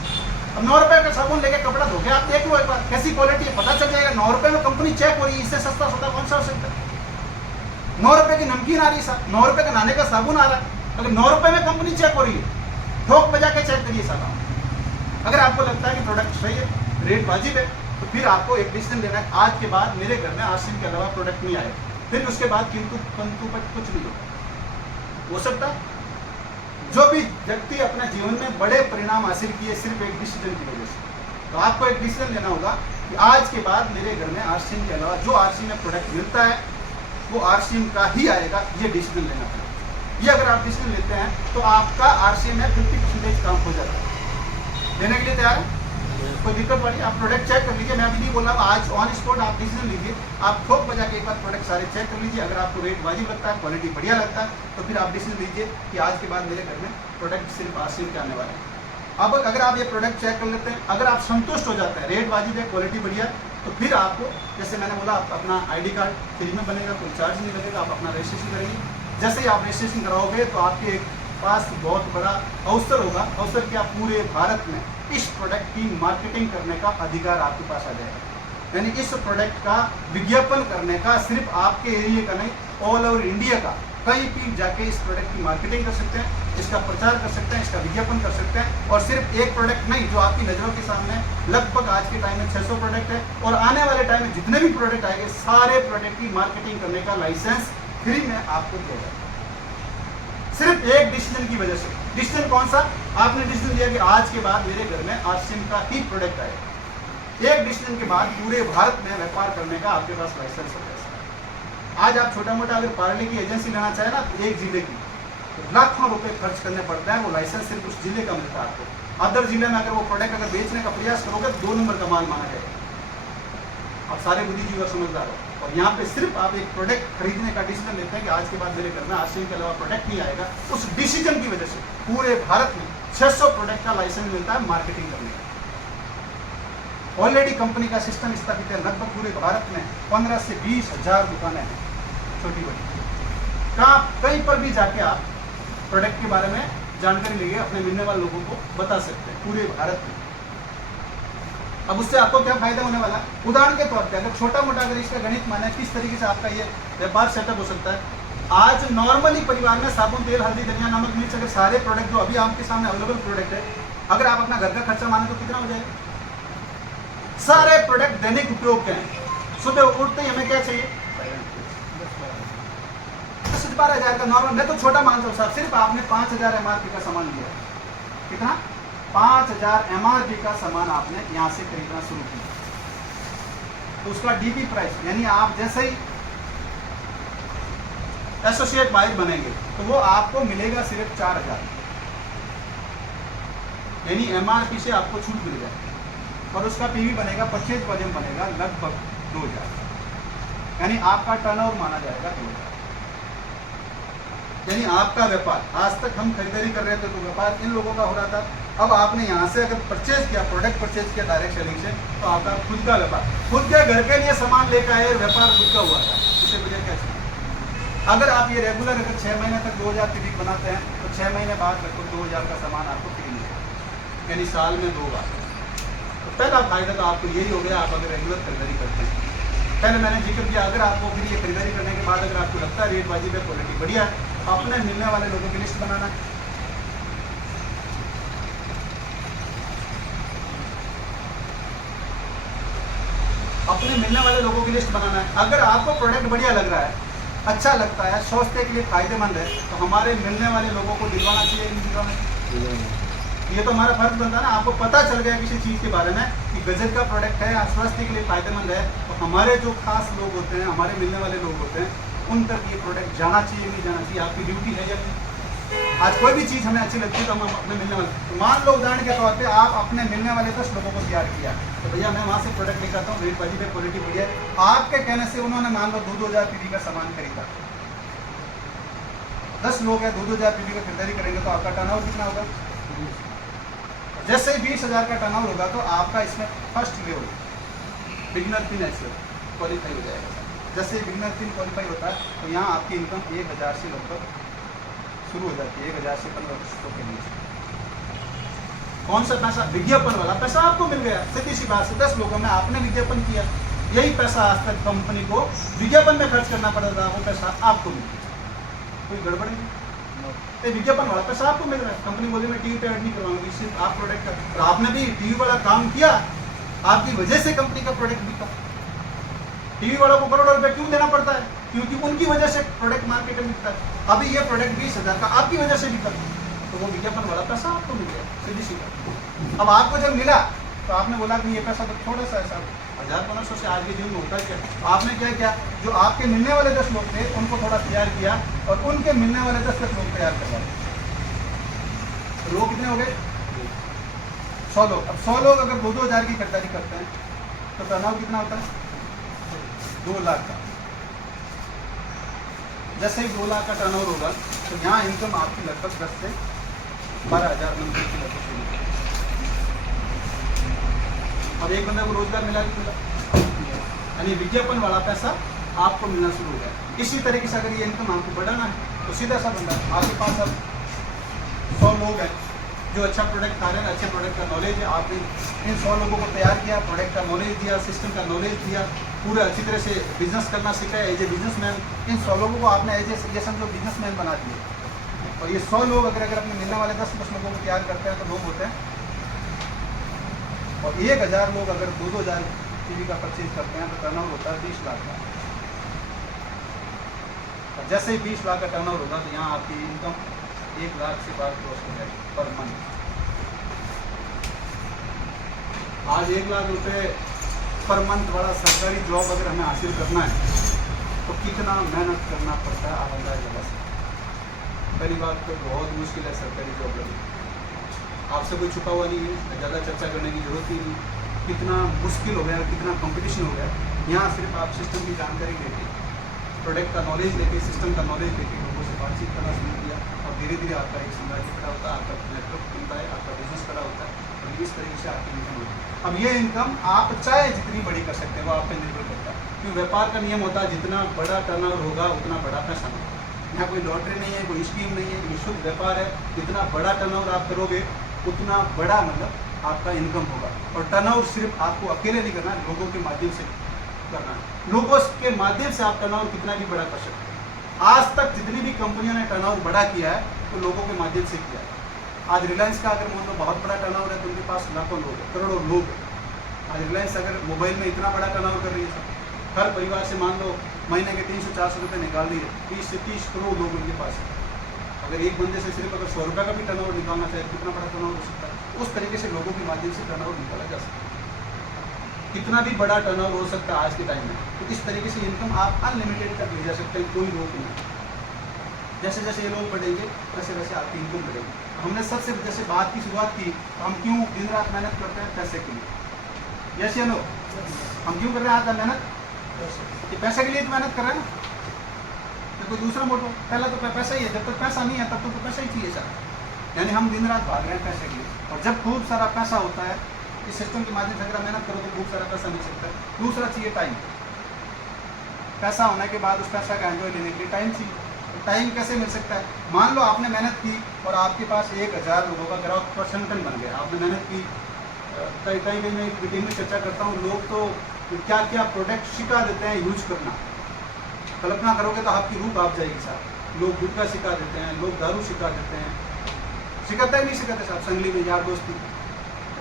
अब 9 रुपये का साबुन लेके कपड़ा धो के आप देख लो एक बार कैसी क्वालिटी है, पता चल जाएगा। 9 रुपये में कंपनी चेक हो रही है, इससे सस्ता सौदा कौन सा हो सकता है? 9 रुपये की नमकीन आ रही है, 9 रुपये का नहाने का साबुन आ रहा है। अगर 9 रुपये में कंपनी चेक हो रही है, ठोक बजा के चेक करिए साला। अगर आपको लगता है कि प्रोडक्ट सही है, रेट वाजिब है, तो फिर आपको एक डिसीजन लेना है, आज के बाद मेरे घर में आरसीएल के अलावा प्रोडक्ट नहीं आए। फिर उसके बाद किंतु पंतु पर कुछ नहीं हो सकता। जो भी व्यक्ति अपने जीवन में बड़े परिणाम हासिल किए सिर्फ एक डिसीजन की वजह से, तो आपको एक डिसीजन लेना होगा कि आज के बाद मेरे घर में आरसीएल के अलावा जो आरसीएल में प्रोडक्ट मिलता है वो आरसीएल का ही आएगा, ये डिसीजन लेना पड़ेगा। ये अगर आप डिसीजन लेते हैं तो आपका आरसीएल में 50% काम हो जाता है। लेने के लिए तैयार है? कोई दिक्कत वाली? आप प्रोडक्ट चेक कर लीजिए, मैं अभी नहीं बोल रहा हूँ, आज ऑन स्पॉट आप डिसीजन लीजिए। आप ठोक बजा के एक बार प्रोडक्ट सारे चेक कर लीजिए। अगर आपको रेट वाजिब लगता है, क्वालिटी बढ़िया लगता है, तो फिर आप डिसीजन लीजिए कि आज के बाद मेरे घर में प्रोडक्ट सिर्फ आरसीएल के आने वाले हैं। अब अगर आप ये प्रोडक्ट चेक कर लेते हैं, अगर आप संतुष्ट हो जाते हैं, रेट वाजिब है, क्वालिटी बढ़िया, तो फिर आपको जैसे मैंने बोला आप अपना ID कार्ड फ्री में बनेगा, कोई चार्ज नहीं लगेगा, आप अपना रजिस्ट्रेशन करेंगे। जैसे ही आप रजिस्ट्रेशन कराओगे तो आपके पास बहुत बड़ा अवसर होगा, अवसर क्या पूरे भारत में इस प्रोडक्ट की मार्केटिंग करने का अधिकार आपके पास आ जाएगा। यानी इस प्रोडक्ट का विज्ञापन करने का सिर्फ आपके एरिया का नहीं, ऑल ओवर इंडिया का कहीं भी जाके इस प्रोडक्ट की मार्केटिंग कर सकते हैं, इसका प्रचार कर सकते हैं, इसका विज्ञापन कर सकते हैं। और सिर्फ एक प्रोडक्ट नहीं, जो आपकी नज़रों के सामने लगभग आज के टाइम में 600 प्रोडक्ट है और आने वाले टाइम में जितने भी प्रोडक्ट आएंगे सारे प्रोडक्ट की मार्केटिंग करने का लाइसेंस फ्री में आपको दिया जाएगा, सिर्फ एक डिसीजन की वजह से। डिसीजन कौन सा? आपने डिसीजन लिया कि आज के बाद मेरे घर में आरसीएम का ही प्रोडक्ट आएगा। एक डिसीजन के बाद पूरे भारत में व्यापार करने का आपके पास लाइसेंस हो जाएगा। आज आप छोटा मोटा अगर पार्ले की एजेंसी लेना चाहे ना, तो एक जिले की तो लाखों रुपए खर्च करने पड़ता है, वो लाइसेंस सिर्फ उस जिले का मिलता है आपको। अदर जिले में अगर वो प्रोडक्ट अगर बेचने का प्रयास करोगे तो 2 नंबर का माल माना जाएगा। आप सारे बुद्धिजीवी और समझदार हो, और यहाँ पे सिर्फ आप एक प्रोडक्ट खरीदने का डिसीजन लेते हैं कि आज के बाद मेरे घर में आरसीएम के अलावा प्रोडक्ट नहीं आएगा। उस डिसीजन की वजह से पूरे भारत में 600 प्रोडक्ट का लाइसेंस मिलता है मार्केटिंग करने का। ऑलरेडी कंपनी का सिस्टम स्थापित है, लगभग पूरे भारत में 15 से 20 हज़ार दुकानें हैं छोटी बड़ी। कहाँ कहीं पर भी जाके आप प्रोडक्ट के बारे में जानकारी लेके अपने मिलने वाले लोगों को बता सकते हैं पूरे भारत में। अब उससे आपको क्या फायदा होने वाला? उदाहरण के तौर पे अगर छोटा मोटा अगर इसका गणित माने किस तरीके से आपका ये व्यापार सेटअप हो सकता है। आज नॉर्मली परिवार में साबुन, तेल, हल्दी, धनिया, नमक, मिर्च, अगर सारे प्रोडक्ट जो अभी आपके सामने अवेलेबल प्रोडक्ट है, अगर आप अपना घर का खर्चा माने तो कितना हो जाएगा? सारे प्रोडक्ट दैनिक उपयोग के हैं। सुबह उठते ही हमें क्या चाहिए? 10-12 हज़ार का नॉर्मल। मैं तो छोटा मानता हूँ साहब, सिर्फ आपने 5000 MRP का सामान लिया। कितना? 5000 MRP का सामान आपने यहाँ से खरीदना शुरू किया, तो उसका DP प्राइस यानी आप जैसे ही एसोसिएट बायर बनेंगे तो वो आपको मिलेगा सिर्फ 4000, यानी MRP से आपको छूट मिल जाएगी। और उसका PV बनेगा, परचेज वॉल्यूम बनेगा लगभग 2000, यानी आपका टर्नओवर माना जाएगा 2000। यानी आपका व्यापार, आज तक हम खरीदारी कर रहे थे तो व्यापार इन लोगों का हो रहा था, अब आपने यहाँ से अगर परचेज किया, प्रोडक्ट परचेज किया डायरेक्ट सेलिंग से, तो आपका खुद का व्यापार, खुद के घर के लिए सामान लेकर आए, व्यापार खुद का हुआ था। इसे मुझे क्या चाहिए? अगर आप ये रेगुलर अगर 6 महीने तक 2000 PV बनाते हैं तो 6 महीने बाद लगभग 2000 का सामान आपको फ्री मिलेगा, यानी साल में 2 बार। तो पहला फायदा तो आपको यही हो गया, आप अगर रेगुलर खरीदारी करते हैं। पहले मैंने जिक्र किया, अगर आपको फिर ये खरीदारी करने के बाद अगर आपको लगता है रेट वाजिब है, क्वालिटी बढ़िया है, अपने मिलने वाले लोगों की लिस्ट बनाना है। अपने मिलने वाले लोगों की लिस्ट बनाना है। अगर आपको प्रोडक्ट बढ़िया लग रहा है, अच्छा लगता है, स्वास्थ्य के लिए फायदेमंद है, तो हमारे मिलने वाले लोगों को दिलवाना चाहिए, नहीं दिलवाना चाहिए? ये तो हमारा फर्ज बनता है ना। आपको पता चल गया किसी चीज़ के बारे में कि गजब का प्रोडक्ट है, स्वास्थ्य के लिए फायदेमंद है, तो हमारे जो खास लोग होते हैं, हमारे मिलने वाले लोग होते हैं, उन तक ये प्रोडक्ट जाना चाहिए, नहीं जाना चाहिए, आपकी ड्यूटी है या नहीं? आज कोई भी चीज़ हमें अच्छी लगती है तो हम अपने मिलने वाले, तो मान लो उदाहरण के तौर पे आप अपने मिलने वाले 10 लोगों को तैयार किया, तो भैया मैं वहाँ से प्रोडक्ट लेकर आता हूँ, रेट वाजिब है, क्वालिटी बढ़िया है। आपके कहने से उन्होंने मान लो 2-2000 PV का सामान खरीदा, 10 लोग हैं, 2-2000 PV का खरीदारी करेंगे तो आपका टर्नओवर कितना होगा? जैसे ही 20,000 का टर्नओवर होगा तो आपका इसमें first level beginner pin qualify हो जाएगा। जैसे बिगिनर पिन क्वालिफाई होता है तो यहाँ आपकी इनकम 1000 से लगभग शुरू हो जाती है, 1000 से 1500 के बीच। कौन सा पैसा? विज्ञापन वाला पैसा आपको मिल गया। सीधी सी बात से 10 लोगों में आपने विज्ञापन किया, यही पैसा आज तक कंपनी को विज्ञापन में खर्च करना पड़ता था, वो पैसा आपको मिल गया। कोई गड़बड़ नहीं, विज्ञापन वाला पैसा आपको मिल रहा है। कंपनी बोली मैं टीवी पे ऐड नहीं करवाऊंगी, सिर्फ आप प्रोडक्ट का, और आपने भी टीवी वाला काम किया, आपकी वजह से कंपनी का प्रोडक्ट बिका। टीवी वालों को करोड़ों रुपए क्यों देना पड़ता है? क्योंकि उनकी वजह से प्रोडक्ट मार्केट में बिकता है। अभी ये प्रोडक्ट 20,000 का आपकी वजह से बिका, तो वो विज्ञापन वाला पैसा आपको मिल गया, सीधी सी बात। अब आपको जब मिला तो आपने बोला कि ये पैसा तो थोड़ा सा ऐसा 1000-1500 से आज के दिन में होता है क्या? आपने क्या किया? जो आपके मिलने वाले 10 लोग थे उनको थोड़ा तैयार किया और उनके मिलने वाले 10 लोग तैयार करवाए। तो लोग कितने हो गए? 100 लोग। अब 100 लोग अगर 2-2 हज़ार की खरीदारी करते हैं तो टर्नओवर कितना होता है? 2 लाख का। जैसे ही 2 लाख का टर्नओवर होगा तो यहाँ इनकम आपकी लगभग 10 से 12,000 मंथली की लगभग शुरू। अब एक बंदे को रोजगार मिला कि मिला? यानी विज्ञापन वाला पैसा आपको मिलना शुरू हो गया। इसी तरीके से अगर ये इनकम आपको बढ़ाना है तो सीधा सा बंदा आपके पास अब 100 लोग हैं जो अच्छा प्रोडक्ट खा रहे हैं, अच्छे प्रोडक्ट का नॉलेज है, आपने इन 100 लोगों को तैयार किया, प्रोडक्ट का नॉलेज दिया, सिस्टम का नॉलेज दिया, पूरा अच्छी तरह से बिजनेस करना सिखाया एज ए बिजनेसमैन। इन 100 लोगों को आपने एज ए ये समझो बिजनेसमैन बना दिए। और ये 100 लोग अगर अपने मिलने वाले 10 लोगों को तैयार करते हैं तो लोग होते हैं, और 1000 लोग अगर 2-2000 टीवी का परचेज करते हैं तो टर्नओवर होता है 20 लाख का। और जैसे ही 20 लाख का टर्नओवर होगा तो यहाँ आपकी इनकम 1 लाख से बाहर क्रॉस हो जाएगी पर मंथ। आज 1 लाख रुपए पर मंथ वाला सरकारी जॉब अगर हमें हासिल करना है तो कितना मेहनत करना पड़ता है आप अंदाज लगा सकते। पहली बात तो बहुत मुश्किल है सरकारी जॉब लगी, आपसे कोई छुपा हुआ नहीं है, ज़्यादा चर्चा करने की जरूरत ही नहीं। कितना मुश्किल हो गया, कितना कंपटीशन हो गया। यहाँ सिर्फ आप सिस्टम की जानकारी लेके, प्रोडक्ट का नॉलेज लेके, सिस्टम का नॉलेज लेके लोगों से बातचीत करना शुरू किया और धीरे धीरे आपका एक साम्राज्य खड़ा होता है, आपका नेटवर्क बनता है, आपका बिजनेस खड़ा होता है और इस तरीके से आपकी इनकम होती है। अब ये इनकम आप चाहे जितनी बड़ी कर सकते हैं वो आप पे निर्भर करता है, क्योंकि व्यापार का नियम होता है जितना बड़ा टर्नओवर होगा उतना बड़ा पैसा मिलेगा। यहाँ कोई लॉटरी नहीं है, कोई स्कीम नहीं है, ये शुद्ध व्यापार है। जितना बड़ा टर्नओवर आप करोगे उतना बड़ा मतलब आपका इनकम होगा। और टर्नओवर सिर्फ आपको अकेले नहीं करना, लोगों के माध्यम से करना है। लोगों के माध्यम से आप टर्नओवर कितना भी बड़ा कर सकते हैं। आज तक जितनी भी कंपनियों ने टर्नओवर बड़ा किया है तो लोगों के माध्यम से किया है। आज रिलायंस का अगर मान लो बहुत बड़ा टर्नओवर है तो उनके पास लाखों लोग हैं, करोड़ों लोग हैं। आज रिलायंस अगर मोबाइल में इतना बड़ा टर्नओवर कर रही है, हर परिवार से मान लो महीने के 300-400 रुपये निकाल रही है, 20 से 30 करोड़ लोग उनके पास है। अगर एक बंदे से सिर्फ अगर 100 रुपये का भी टर्नओवर निकालना चाहे कितना बड़ा टर्नओवर हो सकता है। उस तरीके से लोगों के माध्यम से टर्नओवर निकाला जा सकता है। कितना भी बड़ा टर्नओवर हो सकता है आज के टाइम में। तो इस तरीके से इनकम आप अनलिमिटेड तक ले जा सकते हैं, कोई रोक नहीं। जैसे जैसे ये लोग बढ़ेंगे वैसे वैसे आपकी इनकम बढ़ेगी। हमने सबसे जैसे बात की शुरुआत की, हम क्यों दिन रात मेहनत करते हैं पैसे के लिए, यस या नो? हम क्यों कर रहे हैं आज मेहनत? ये पैसे के लिए तो मेहनत कर रहे हैं ना, तो कोई दूसरा मोटो। पहला तो पैसा ही है, जब तक पैसा नहीं है तब तो पैसा ही चाहिए सर। यानी हम दिन रात भाग रहे हैं पैसे के लिए। और जब खूब सारा पैसा होता है इस सिस्टम के माध्यम से अगर मेहनत करो तो खूब सारा पैसा मिल सकता है। दूसरा चाहिए टाइम। पैसा होने के बाद उस पैसा का एंजॉय लेने के लिए टाइम चाहिए। टाइम कैसे मिल सकता है? मान लो आपने मेहनत की और आपके पास 1000 लोगों का ग्राहक परसेंटन बन गया। आपने मेहनत की, कहीं कहीं मैं एक मीटिंग में चर्चा करता हूँ, लोग तो क्या क्या प्रोडक्ट सिखा देते हैं यूज करना। कल्पना करोगे तो आपकी रूह कांप जाएगी साहब। लोग गुटखा सिखा देते हैं, लोग दारू सिखा देते हैं, सिखाते ही नहीं सिखाते साहब, संगली में यार दोस्ती।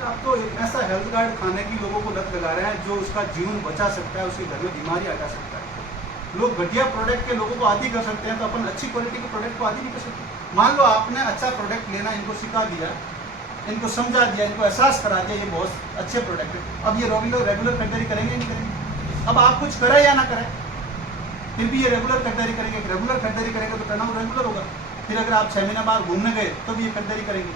आप तो एक ऐसा हेल्थ कार्ड खाने की लोगों को लत लगा रहे हैं जो उसका जीवन बचा सकता है, उसके घर में बीमारी हटा सकता है। लोग घटिया प्रोडक्ट के लोगों को आदी कर सकते हैं, तो अपन अच्छी क्वालिटी के प्रोडक्ट को आदी नहीं कर सकते। मान लो आपने अच्छा प्रोडक्ट लेना इनको सिखा दिया, इनको समझा दिया, इनको एहसास करा दिया ये बहुत अच्छे प्रोडक्ट है। अब ये रेगुलर खरीदारी करेंगे नहीं करेंगे? अब आप कुछ करें या ना करें फिर भी ये रेगुलर खरीदारी करेंगे। रेगुलर खरीदारी करेंगे तो टर्नओवर रेगुलर होगा। फिर अगर आप 6 महीना बाद घूमने गए तो भी ये खरीदारी करेंगे।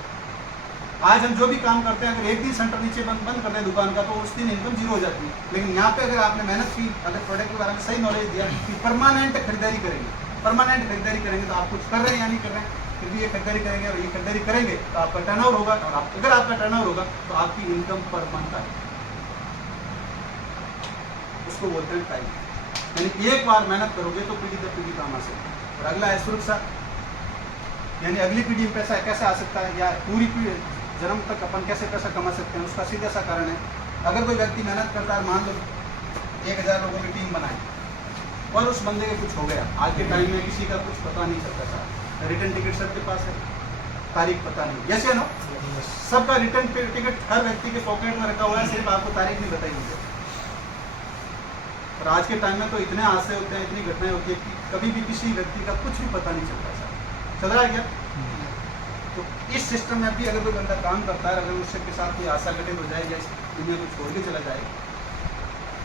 आज हम जो भी काम करते हैं, अगर एक दिन सेंटर नीचे बंद कर दें दुकान का तो उस दिन इनकम जीरो हो जाती है। लेकिन यहाँ पे अगर आपने मेहनत की, अगर प्रोडक्ट के बारे में सही नॉलेज दिया कि परमानेंट खरीदारी करेंगे, परमानेंट खरीदारी करेंगे तो आप कुछ कर रहे हैं या नहीं कर रहे हैं, फिर भी ये खरीदारी करेंगे और ये खरीदारी करेंगे तो आपका टर्नओवर होगा। और अगर आपका टर्नओवर होगा तो आपकी इनकम पर मंथ आएगी। उसको बोलते हैं टाइम। यानी एक बार मेहनत करोगे तो पीढ़ी दर पीढ़ी काम आ सकता है। और अगला है सुरक्षा, यानी अगली पीढ़ी में पैसा कैसे आ सकता है या पूरी पीढ़ी जन्म तक अपन कैसे पैसा कमा सकते हैं। उसका सीधा सा कारण है, अगर कोई व्यक्ति मेहनत करता है, मान लो 1000 लोगों की टीम बनाए और उस बंदे के कुछ हो गया। आज के टाइम में किसी का कुछ पता नहीं चलता था, रिटर्न टिकट सबके पास है, तारीख पता नहीं, यस या नो? सबका रिटर्न टिकट हर व्यक्ति के पॉकेट में रखा हुआ है, सिर्फ आपको तारीख नहीं बताई मुझे। और आज के टाइम में तो इतने हादसे होते हैं, इतनी घटनाएं होती है कि कभी भी किसी व्यक्ति का कुछ भी पता नहीं चलता सर। चल रहा है क्या? तो इस सिस्टम में भी अगर कोई बंदा काम करता है, अगर उसके साथ कोई आशा घटित हो जाए या इस दुनिया को छोड़ के चला जाए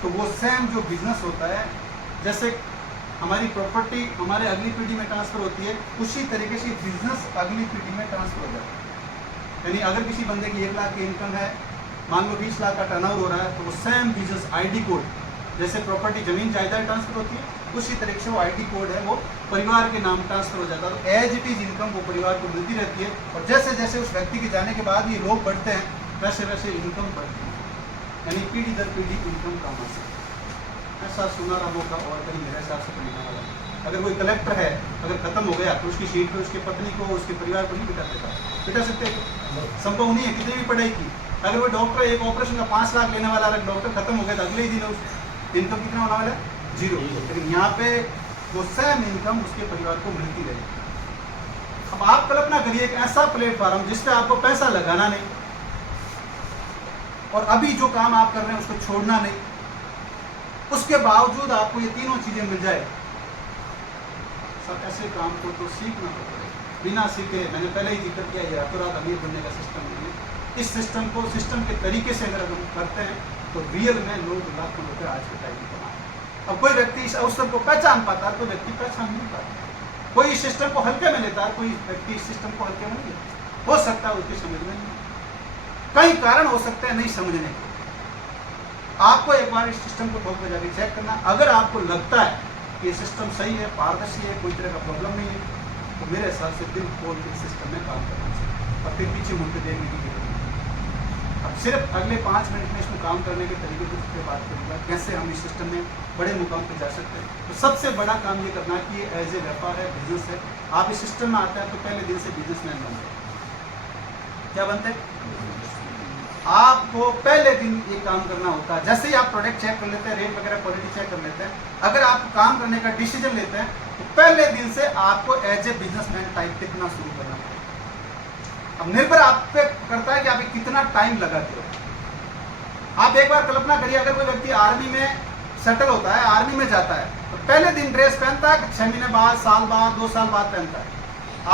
तो वो सेम जो बिजनेस होता है, जैसे हमारी प्रॉपर्टी हमारे अगली पीढ़ी में ट्रांसफ़र होती है, उसी तरीके से बिजनेस अगली पीढ़ी में ट्रांसफ़र हो जाता है। यानी अगर किसी बंदे की 1 लाख की इनकम है, मान लो 20 लाख का टर्नओवर हो रहा है, तो वो सेम बिजनेस आईडी कोड, जैसे प्रॉपर्टी जमीन जायदाद ट्रांसफ़र होती है, उसी तरीके से वो आईडी कोड है वो परिवार के नाम ट्रांसफ़र हो जाता है। तो एज इट इज़ इनकम वो परिवार को मिलती रहती है। और जैसे जैसे उस व्यक्ति के जाने के बाद ये लोग बढ़ते हैं, वैसे वैसे इनकम बढ़ती है। यानी पीढ़ी दर पीढ़ी इनकम कमा सकते हैं। ऐसा सुनारा मौका और कहीं मेरे हिसाब से मिलने वाला है। अगर कोई कलेक्टर है, अगर खत्म हो गया तो उसकी सीट पे उसकी पत्नी को, उसके परिवार को नहीं बिठा देता, बिठा सकते? संभव नहीं है, कितनी भी पढ़ाई की। अगर वो डॉक्टर एक ऑपरेशन का 5 लाख लेने वाला अगर डॉक्टर खत्म हो गया तो अगले ही दिन उस इनकम कितना होने वाला है? 0। लेकिन यहाँ पे वो सेम इनकम उसके परिवार को मिलती रहेगी। अब आप कल्पना करिए एक ऐसा प्लेटफॉर्म जिस पे आपको पैसा लगाना नहीं और अभी जो काम आप कर रहे हैं उसको छोड़ना नहीं, उसके बावजूद आपको ये तीनों चीजें मिल जाए। सब ऐसे काम को तो सीखना पड़ेगा। बिना सीखे, मैंने पहले ही जिक्र किया, ये रातों रात अमीर बनने का सिस्टम नहीं है। इस सिस्टम को सिस्टम के तरीके से अगर हम करते हैं तो रियल में लोग लाखों रुपए आज के टाइम में कमाते। अब कोई व्यक्ति इस अवसर को पहचान पाता है, कोई व्यक्ति पहचान नहीं पाता। कोई इस सिस्टम को हल्के में लेता है, कोई व्यक्ति इस सिस्टम को हल्के में नहीं लेता। हो सकता है उसकी समझ में नहीं, कई कारण हो सकते हैं नहीं समझने के। आपको एक बार इस सिस्टम को ठोक बजा के चेक करना। अगर आपको लगता है कि ये सिस्टम सही है, पारदर्शी है, कोई तरह का प्रॉब्लम नहीं है, तो मेरे हिसाब से दिल खोल के सिस्टम में काम करना चाहिए और फिर पीछे मुड़ के देखने की जरूरत नहीं। अब सिर्फ अगले 5 मिनट में इसमें काम करने के तरीके पे बात करूँगा, कैसे हम इस सिस्टम में बड़े मुकाम पे जा सकते हैं। तो सबसे बड़ा काम ये करना कि ये एज ए व्यापार है, बिजनेस है। आप इस सिस्टम में आते हैं तो पहले दिन से बिजनेसमैन बनते हैं। क्या बनते हैं? आपको पहले दिन ये काम करना होता है। जैसे ही आप प्रोडक्ट चेक कर लेते हैं, रेट वगैरह क्वालिटी चेक कर लेते हैं, अगर आप काम करने का डिसीजन लेते हैं तो पहले दिन से आपको एज ए बिजनेसमैन टाइप दिखना शुरू करना पड़ेगा। अब निर्भर आप पे करता है कि आप कितना टाइम लगाते हो। आप एक बार कल्पना करिए, अगर कोई व्यक्ति आर्मी में सेटल होता है, आर्मी में जाता है, तो पहले दिन ड्रेस पहनता है, 6 महीने बाद, साल बाद, 2 साल बाद पहनता है।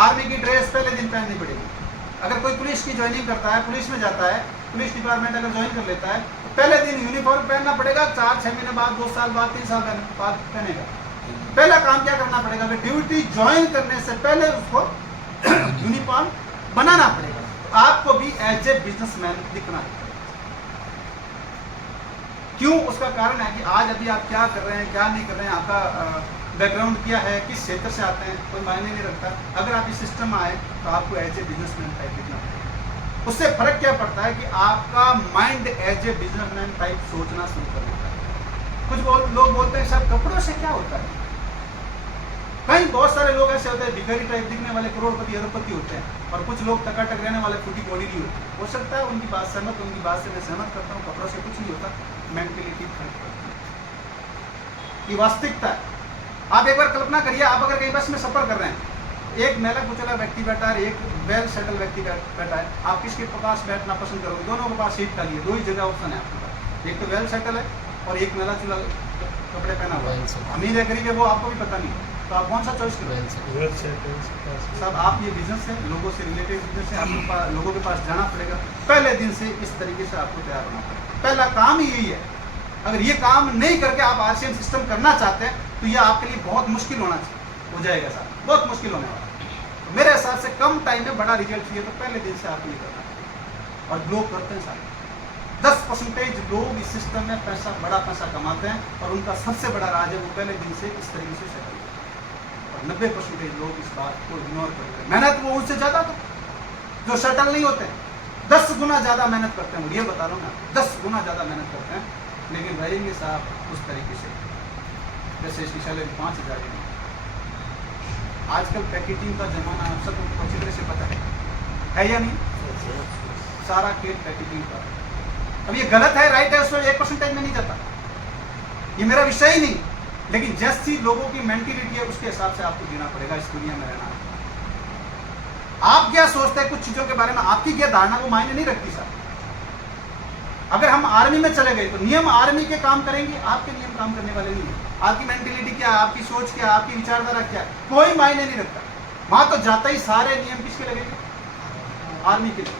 आर्मी की ड्रेस पहले दिन पहननी पड़ेगी। अगर कोई पुलिस की ज्वाइनिंग करता है, पुलिस में जाता है, पुलिस डिपार्टमेंट अगर ज्वाइन कर लेता है, तो पहले दिन यूनिफॉर्म पहनना पड़ेगा, 4-6 महीने बाद, 2 साल बाद, 3 साल बाद पहनेगा। पहला काम क्या करना पड़ेगा? ड्यूटी ज्वाइन करने से पहले उसको यूनिफॉर्म बनाना पड़ेगा। तो आपको भी एज ए बिजनेसमैन दिखना है। क्यों? उसका कारण है कि आज अभी आप क्या कर रहे हैं, क्या नहीं कर रहे हैं, आपका बैकग्राउंड क्या है, किस क्षेत्र से आते हैं, कोई मायने नहीं रखता। अगर आप इस सिस्टम में आए तो आपको एज ए बिजनेसमैन टाइप दिखना पड़ेगा। उससे फर्क क्या पड़ता है कि आपका mind as a businessman type सोचना शुरू कर देता है। कुछ लोग बोलते हैं सर कपड़ों से क्या होता है? कई बहुत सारे लोग ऐसे होते हैं भिखारी टाइप दिखने वाले, करोड़पति अरबपति होते हैं, और कुछ लोग टकाटक रहने वाले, फूटी बॉडी नहीं होती। हो सकता है उनकी बात सहमत, उनकी बात से मैं सहमत करता हूँ। कपड़ों से कुछ नहीं होता, मेंटेलिटी फर्क पड़ती है, ये वास्तविकता है। आप एक बार कल्पना करिए, आप अगर कहीं बस में सफर कर रहे हैं, एक मेला कुचला व्यक्ति बैठा है, एक वेल सेटल व्यक्ति बैठा है, आप किसके पास बैठना पसंद करोगे? दोनों के पास सीट खाली है, 2 ही जगह ऑप्शन है आपके पास। एक तो वेल सेटल है और एक मेला चुला कपड़े पहना हुआ है। अमीर है गरीब है वो आपको भी पता नहीं, तो आप कौन सा चॉइस करोगे? सब आप ये बिजनेस है, लोगों से रिलेटेड बिजनेस है, आपको लोगों के पास जाना पड़ेगा। पहले दिन से इस तरीके से आपको तैयार होना पड़ेगा। पहला काम ही यही है। अगर ये काम नहीं करके आप आरसीएम सिस्टम करना चाहते हैं तो ये आपके लिए बहुत मुश्किल हो जाएगा साहब, बहुत मुश्किल होने वाला है। तो मेरे हिसाब से कम टाइम में बड़ा रिजल्ट चाहिए तो पहले दिन से आपको ये करना है। और लोग करते हैं साहब, 10% लोग इस सिस्टम में बड़ा पैसा कमाते हैं और उनका सबसे बड़ा राज है वो पहले दिन से इस तरीके से सेटल होते हैं। और 90% लोग इस बात को इग्नोर करते हैं। मेहनत वो उनसे ज़्यादा तो जो सेटल नहीं होते हैं 10 गुना ज़्यादा मेहनत करते हैं। ये बता रहा हूँ मैं, 10 गुना ज़्यादा मेहनत करते हैं, लेकिन रहेंगे साहब उस तरीके से जैसे इसकी सैलरी 5,000 है। आजकल पैकेजिंग का जमाना आप सबको अच्छी तरह से पता है या नहीं? सारा खेल पैकेजिंग का। अब ये गलत है, राइट है, उसमें 1% में नहीं जाता, ये मेरा विषय ही नहीं। लेकिन जैसी लोगों की मेंटेलिटी है उसके हिसाब से आपको जीना पड़ेगा इस दुनिया में रहना। आप क्या सोचते हैं कुछ चीजों के बारे में, आपकी क्या धारणा वो मायने नहीं रखती साहब। अगर हम आर्मी में चले गए तो नियम आर्मी के काम करेंगे, आपके नियम काम करने वाले नहीं है। आपकी मेंटेलिटी क्या है, आपकी सोच क्या है, आपकी विचारधारा क्या है, कोई मायने नहीं रखता। वहां तो जाता ही सारे नियम किसके लगेंगे? आर्मी के लिए।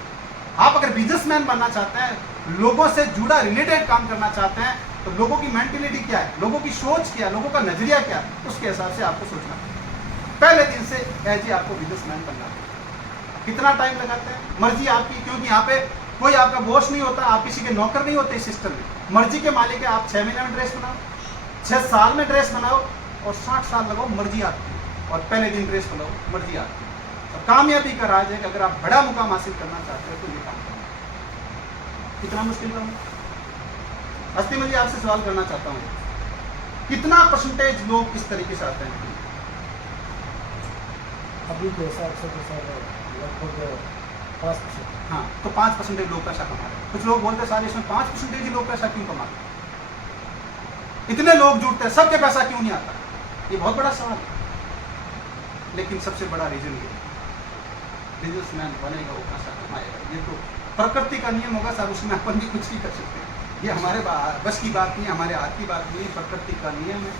आप अगर बिजनेसमैन बनना चाहते हैं, लोगों से जुड़ा रिलेटेड काम करना चाहते हैं, तो लोगों की मेंटेलिटी क्या है, लोगों की सोच क्या है, लोगों का नजरिया क्या है, उसके हिसाब से आपको सोचना है। पहले दिन से एज आपको बिजनेसमैन बनना है। कितना टाइम लगाते हैं मर्जी आपकी, क्योंकि यहाँ पे कोई आपका बॉस नहीं होता, आप किसी के नौकर नहीं होते। इस सिस्टम में मर्जी के मालिक है। आप 6 महीने में ड्रेस बनाओ, 6 साल में ड्रेस बनाओ और 60 साल लगाओ, मर्जी आपकी। और पहले दिन ड्रेस बनाओ, मर्जी आपकी। तो कामयाबी का राज है कि अगर आप बड़ा मुकाम हासिल करना चाहते हो तो ये काम करना। कितना मुश्किल काम है? हस्ती में आपसे सवाल करना चाहता हूँ, कितना परसेंटेज लोग इस तरीके से आते हैं? अभी के हिसाब से तो सर लगभग 5%। हाँ, तो 5% लोग पैसा कमा रहे हैं। कुछ लोग बोलते हैं सारे इसमें 5% ही लोग पैसा क्यों कमा रहे हैं? इतने लोग जुड़ते हैं, सबके पैसा क्यों नहीं आता? ये बहुत बड़ा सवाल है। लेकिन सबसे बड़ा रीजन ये बिजनेसमैन बनेगा वो पैसा कमाएगा, ये तो प्रकृति का नियम होगा साहब, उसमें अपन भी कुछ नहीं कर सकते। ये हमारे बस की बात नहीं, हमारे हाथ की बात नहीं, प्रकृति का नियम है।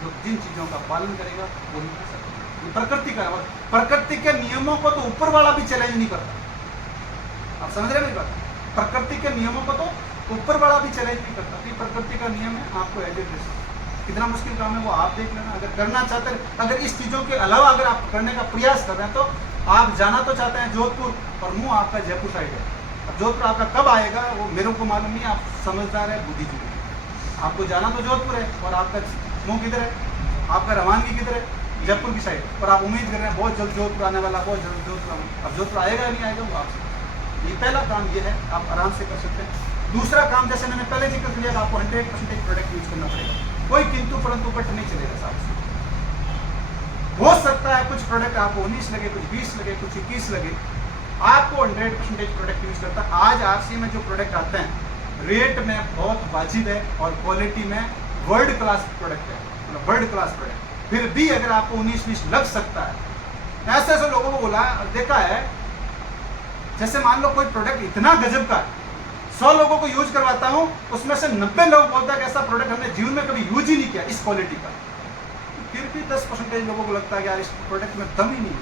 जो जिन चीज़ों का पालन करेगा वही पैसा कमाएगा, ये प्रकृति का है। और प्रकृति के नियमों को तो ऊपर वाला भी चैलेंज नहीं करता। आप समझ रहे मेरी बात? प्रकृति के नियमों को तो ऊपर वाला भी चैलेंज नहीं करता। तो प्रकृति का नियम है, आपको एज ए कितना मुश्किल काम है वो आप देख लेना। अगर करना चाहते हैं, अगर इस चीज़ों के अलावा अगर आप करने का प्रयास कर रहे हैं, तो आप जाना तो चाहते हैं जोधपुर, और मुंह आपका जयपुर साइड है। अब जोधपुर आपका कब आएगा वो मेरे को मालूम नहीं, आप समझदार है, बुद्धिजीवी है। आपको जाना तो जोधपुर है, और आपका मुंह किधर है, आपका रवानगी किधर है? जयपुर की साइड। और आप उम्मीद कर रहे हैं बहुत जल्द जोधपुर आने वाला, बहुत जल्द जोधपुर आने। अब जोधपुर आएगा या नहीं आएगा वो आपसे। ये पहला काम ये है, आप आराम से कर सकते हैं। दूसरा काम, जैसे मैंने पहले जिक्र किया, आपको 100% प्रोडक्ट यूज करना पड़ेगा। कोई किंतु परंतु बट नहीं चलेगा साहब। हो सकता है कुछ प्रोडक्ट आपको 19 लगे, कुछ 20 लगे, कुछ 21 लगे, आपको 100% प्रोडक्ट यूज करता है। आज आरसी में जो प्रोडक्ट आते हैं रेट में बहुत वाजिब है, और क्वालिटी में वर्ल्ड क्लास प्रोडक्ट है, मतलब वर्ल्ड क्लास प्रोडक्ट। फिर भी अगर आपको 19-20 लग सकता है, ऐसे ऐसे लोगों को बोला देखा है, जैसे मान लो कोई प्रोडक्ट इतना गजब का है, 100 लोगों को यूज करवाता हूं, उसमें से 90 लोग बोलता है कि ऐसा प्रोडक्ट हमने जीवन में कभी यूज ही नहीं किया इस क्वालिटी का। फिर भी 10% लोगों को लगता है कि यार इस प्रोडक्ट में दम ही नहीं है।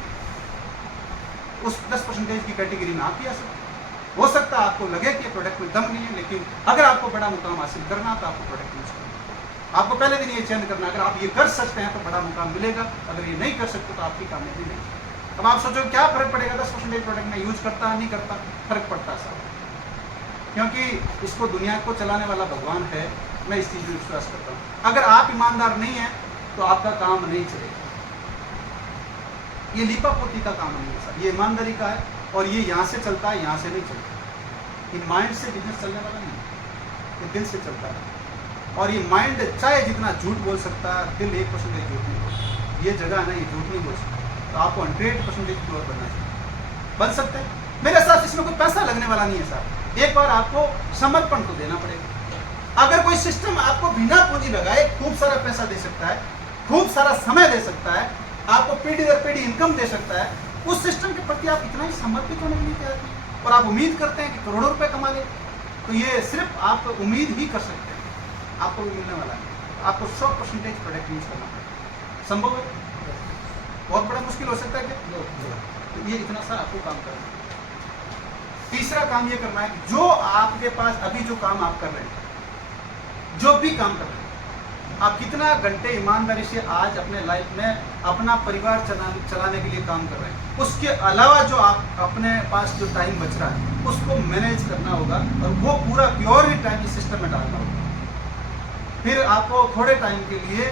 उस 10% की कैटेगरी में आप ही आ सकते। हो सकता है आपको लगे कि प्रोडक्ट में दम नहीं है, लेकिन अगर आपको बड़ा मुकाम हासिल करना तो आपको प्रोडक्ट यूज करना, आपको पहले दिन ये चेंज करना। अगर आप ये कर सकते हैं तो बड़ा मुकाम मिलेगा, अगर ये नहीं कर सकते तो आपकी कामयाबी नहीं। अब आप सोचो क्या फर्क पड़ेगा 10% प्रोडक्ट में यूज करता नहीं करता? फर्क पड़ता है साहब, क्योंकि इसको दुनिया को चलाने वाला भगवान है। मैं इस चीज़ में विश्वास करता हूँ। अगर आप ईमानदार नहीं हैं तो आपका काम नहीं चलेगा। ये लीपापोती का काम नहीं है सर, ये ईमानदारी का है, और ये यहाँ से चलता है, यहाँ से नहीं चलता। ये माइंड से बिजनेस चलने वाला नहीं है, ये दिल से चलता है। और ये माइंड चाहे जितना झूठ बोल सकता है, दिल 1% झूठ नहीं बोल सकता। ये जगह है ना, ये झूठ नहीं बोल सकता। तो आपको 100% प्योर बनना चाहिए। बन सकते हैं, मेरे साथ इसमें कोई पैसा लगने वाला नहीं है सर। एक बार आपको समर्पण तो देना पड़ेगा। अगर कोई सिस्टम आपको बिना पूंजी लगाए खूब सारा पैसा दे सकता है, खूब सारा समय दे सकता है, आपको पीढ़ी दर पीढ़ी इनकम दे सकता है, उस सिस्टम के प्रति आप इतना ही समर्पित होने के लिए तैयार हैं, और आप उम्मीद करते हैं कि करोड़ों रुपए कमा ले, तो ये सिर्फ आप उम्मीद ही कर सकते हैं, आपको भी मिलने वाला है। आपको 100% प्रोडक्ट यूज करना पड़ेगा। संभव है? बहुत बड़ा मुश्किल हो सकता है क्या? तो ये इतना सा आपको काम करना है। तीसरा काम ये करना है कि जो आपके पास अभी जो काम आप कर रहे हैं, जो भी काम कर रहे हैं, आप कितना घंटे ईमानदारी से आज अपने लाइफ में अपना परिवार चलाने के लिए काम कर रहे हैं, उसके अलावा जो आप अपने पास जो टाइम बच रहा है उसको मैनेज करना होगा, और वो पूरा प्योर ही टाइम इस सिस्टम में डालना होगा। फिर आपको थोड़े टाइम के लिए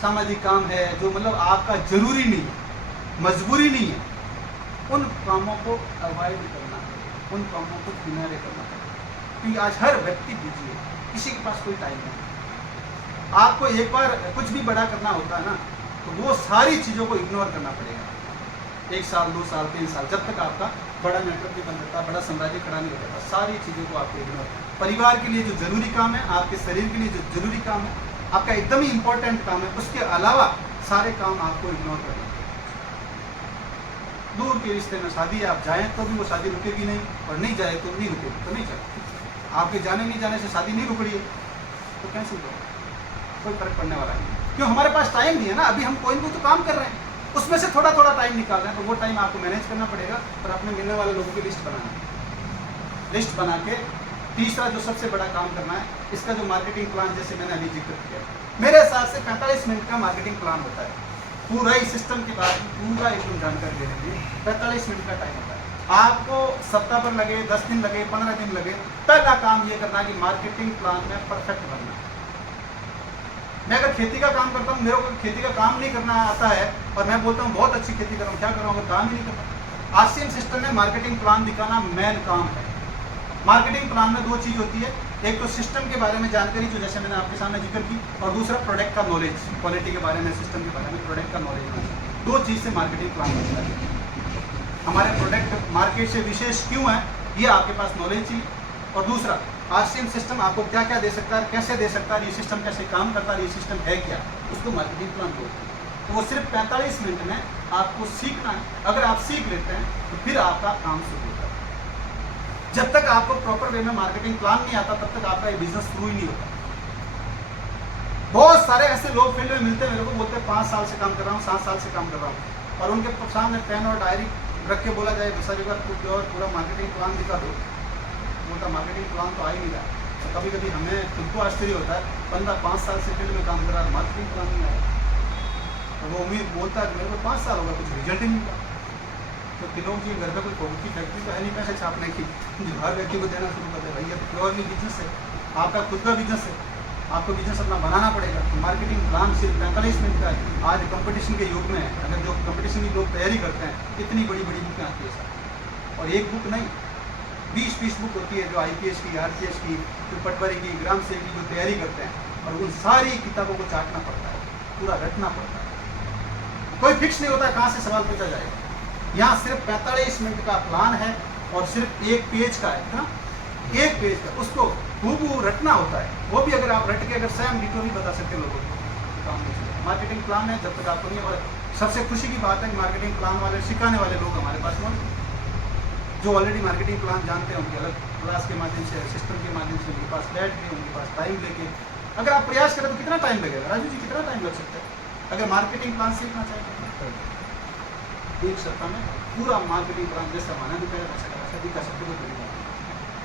सामाजिक काम है जो मतलब आपका जरूरी नहीं है, मजबूरी नहीं है, उन कामों को अवॉइड करना है, उन कामों को किनारे करना है। क्योंकि आज हर व्यक्ति बिजी है, किसी के पास कोई टाइम नहीं। आपको एक बार कुछ भी बड़ा करना होता है ना, तो वो सारी चीज़ों को इग्नोर करना पड़ेगा। 1 साल 2 साल 3 साल, जब तक आपका बड़ा नेटवर्क नहीं बन जाता, बड़ा साम्राज्य खड़ा नहीं हो जाता, सारी चीज़ों को आपको इग्नोर। परिवार के लिए जो जरूरी काम है, आपके शरीर के लिए जो जरूरी काम है, आपका एकदम ही इंपॉर्टेंट काम है, उसके अलावा सारे काम आपको इग्नोर करना है। दूर के रिश्ते में शादी है, आप जाएं तो भी वो शादी रुकेगी नहीं, और नहीं जाए तो नहीं रुकेगी, तो नहीं चले। आपके जाने नहीं जाने से शादी नहीं रुक रही है तो कैंसिल करो, कोई फर्क पड़ने वाला नहीं। क्यों? हमारे पास टाइम नहीं है ना, अभी हम कोई ना कोई तो काम कर रहे हैं, उसमें से थोड़ा थोड़ा टाइम निकाल रहे हैं, तो वो टाइम आपको मैनेज करना पड़ेगा, और अपने मिलने वाले लोगों की लिस्ट बनाना है। लिस्ट बना के तीसरा जो सबसे बड़ा काम करना है, इसका जो मार्केटिंग प्लान, जैसे मैंने अभी जिक्र किया, मेरे हिसाब से 45 मिनट का मार्केटिंग प्लान होता है। पूरा ही सिस्टम के बाद पूरा एकदम जानकारी देने के लिए 45 मिनट का टाइम होता है। आपको सप्ताह भर लगे, 10 दिन लगे, 15 दिन लगे, पहला काम ये करना है कि मार्केटिंग प्लान में परफेक्ट बनना। मैं अगर खेती का काम करता हूँ, मेरे को खेती का काम नहीं करना आता है, और मैं बोलता हूँ बहुत अच्छी खेती कर रहा हूँ, क्या कर रहा हूँ, अगर काम ही नहीं करता। आरसीएम सिस्टम में मार्केटिंग प्लान दिखाना मेन काम है। मार्केटिंग प्लान में दो चीज़ होती है, एक तो सिस्टम के बारे में जानकारी जो जैसे मैंने आपके सामने जिक्र की, और दूसरा प्रोडक्ट का नॉलेज, क्वालिटी के बारे में, सिस्टम के बारे में, प्रोडक्ट का नॉलेज होना चाहिए। दो चीज़ से मार्केटिंग प्लान बनता है। हमारे प्रोडक्ट मार्केट से विशेष क्यों है, ये आपके पास नॉलेज चाहिए, और दूसरा RCM सिस्टम आपको क्या क्या दे सकता है, कैसे दे सकता है, ये सिस्टम कैसे काम करता है, ये सिस्टम है क्या, उसको मार्केटिंग प्लान बोलते हैं। तो वो सिर्फ 45 मिनट में आपको सीखना है। अगर आप सीख लेते हैं तो फिर आपका काम शुरू होता है। जब तक आपको प्रॉपर वे में मार्केटिंग प्लान नहीं आता, तब तक आपका ये बिजनेस शुरू ही नहीं होता। बहुत सारे ऐसे लोग फील्ड में मिलते हैं, मेरे को बोलते हैं 5 साल से काम कर रहा हूँ, 7 साल से काम कर रहा हूँ, और उनके सामने पेन और डायरी रख के बोला जाए सर एक बार पूरा मार्केटिंग प्लान दिखा दो, बोलता मार्केटिंग प्लान तो आ ही नहीं रहा। तो कभी कभी हमें खुद को आश्चर्य होता है, बंदा 5 साल से फील्ड में काम कर रहा है, मार्केटिंग प्लान नहीं आया। तो वो उम्मीद बोलता है कि मेरे को 5 साल होगा, कुछ रिजल्ट ही नहीं मिला। तो किलो की घर में कोई कोविड की फैक्ट्री तो है नहीं पैसे छापने की, जो हर व्यक्ति को देना शुरू कर दे। भैया तो प्योरली बिजनेस है, आपका खुद का बिजनेस है, आपको बिजनेस अपना बनाना पड़ेगा। तो मार्केटिंग प्लान सिर्फ 45 मिनट का है। आज कंपटीशन के युग में है, अगर जो कंपटीशन की लोग तैयारी करते हैं, इतनी बड़ी बड़ी बुकें आती है सर, और एक बुक नहीं 20-20 बुक होती है, जो IPS की, RCS की, जो पटवारी की, ग्राम सेवक की जो तैयारी करते हैं, और उन सारी किताबों को चाटना पड़ता है, पूरा रटना पड़ता है। कोई फिक्स नहीं होता है कहाँ से सवाल पूछा जाएगा। यहाँ सिर्फ 45 मिनट का प्लान है, और सिर्फ एक पेज का है ना, एक पेज का, उसको हूबहू रटना होता है। वो भी अगर आप रट के अगर सेम डिटो नहीं बता सकते लोगों को, तो काम नहीं चलेगा। मार्केटिंग प्लान है जब तक आपको नहीं। और सबसे खुशी की बात है कि मार्केटिंग प्लान वाले सिखाने वाले लोग हमारे पास मौजूद हैं, जो ऑलरेडी मार्केटिंग प्लान जानते हैं, उनकी अलग क्लास के माध्यम से, सिस्टम के माध्यम से उनके पास बैठ के, उनके पास टाइम लेके, अगर आप प्रयास करें तो कितना टाइम लगेगा राजू जी, कितना टाइम लग सकता है अगर मार्केटिंग प्लान सीखना चाहिए? एक सप्ताह में पूरा मार्केटिंग प्लान जैसा माना दिखाया वैसा दिखा सकते हो।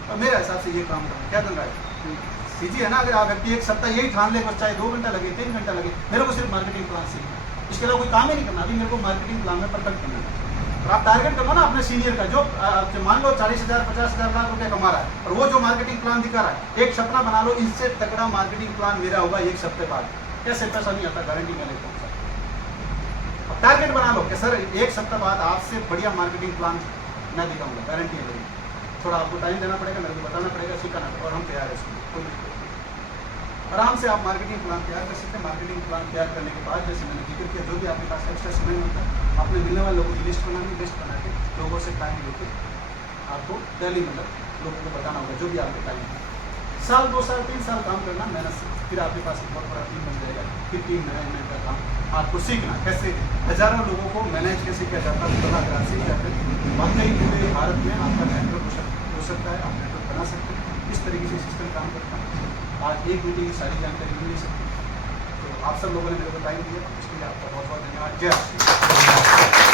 और मेरे हिसाब से ये काम करना क्या दंगा है, सीधी है ना। अगर आप व्यक्ति एक सप्ताह यही ठान ले, बस चाहे 2 घंटा लगे, 3 घंटा लगे, मेरे को सिर्फ मार्केटिंग प्लान सीखना है, इसके अलावा कोई काम ही नहीं करना। अभी मेरे को मार्केटिंग प्लान में परफेक्ट करना है। और आप टारगेट करो ना अपने सीनियर का, जो मान लो 40,000 50,000 लाख रुपये कमा रहा है, और वो जो मार्केटिंग प्लान दिखा रहा है, एक सपना बना लो, इससे तगड़ा मार्केटिंग प्लान मेरा होगा 1 सप्ताह बाद। कैसे पैसा नहीं आता, गारंटी मैं लेता हूँ। टारगेट बना लो कि सर 1 सप्ताह बाद आपसे बढ़िया मार्केटिंग प्लान मैं दिखाऊंगा, गारंटी है मेरी। थोड़ा आपको टाइम देना पड़ेगा, मेरे को बताना पड़ेगा, सिखाना पड़ेगा, और हम तैयार है इसमें, कोई दिक्कत नहीं। आराम से आप मार्केटिंग प्लान तैयार कर सकते हैं। मार्केटिंग प्लान तैयार करने के बाद जैसे मैंने जिक्र किया, जो भी आपके पास एक्स्ट्रा समय होता है, आपने मिलने वाले लोगों की लिस्ट बनानी, लिस्ट बना के लोगों से टाइम लेके आपको डेली मतलब लोगों को बताना होगा, जो भी आपके टाइम है। साल 2 साल 3 साल काम करना मेहनत से, फिर आपके पास एक बहुत बड़ा टीम बन जाएगा। फिर टीम मैनेजमेंट का काम आपको सीखना, कैसे हज़ारों लोगों को मैनेज कैसे किया जाता है, बड़ा सीख जाते हैं। वाकई पूरे भारत में आपका नेटवर्क हो सकता है, आप नेटवर्क बना सकते हैं। इस तरीके से सिस्टम काम करता है। आज एक मीटिंग की सारी जानकारी मिल नहीं सकती। तो आप सब लोगों ने मेरे को टाइम दिया, इसके लिए आपका बहुत बहुत धन्यवाद। जय श्री राम।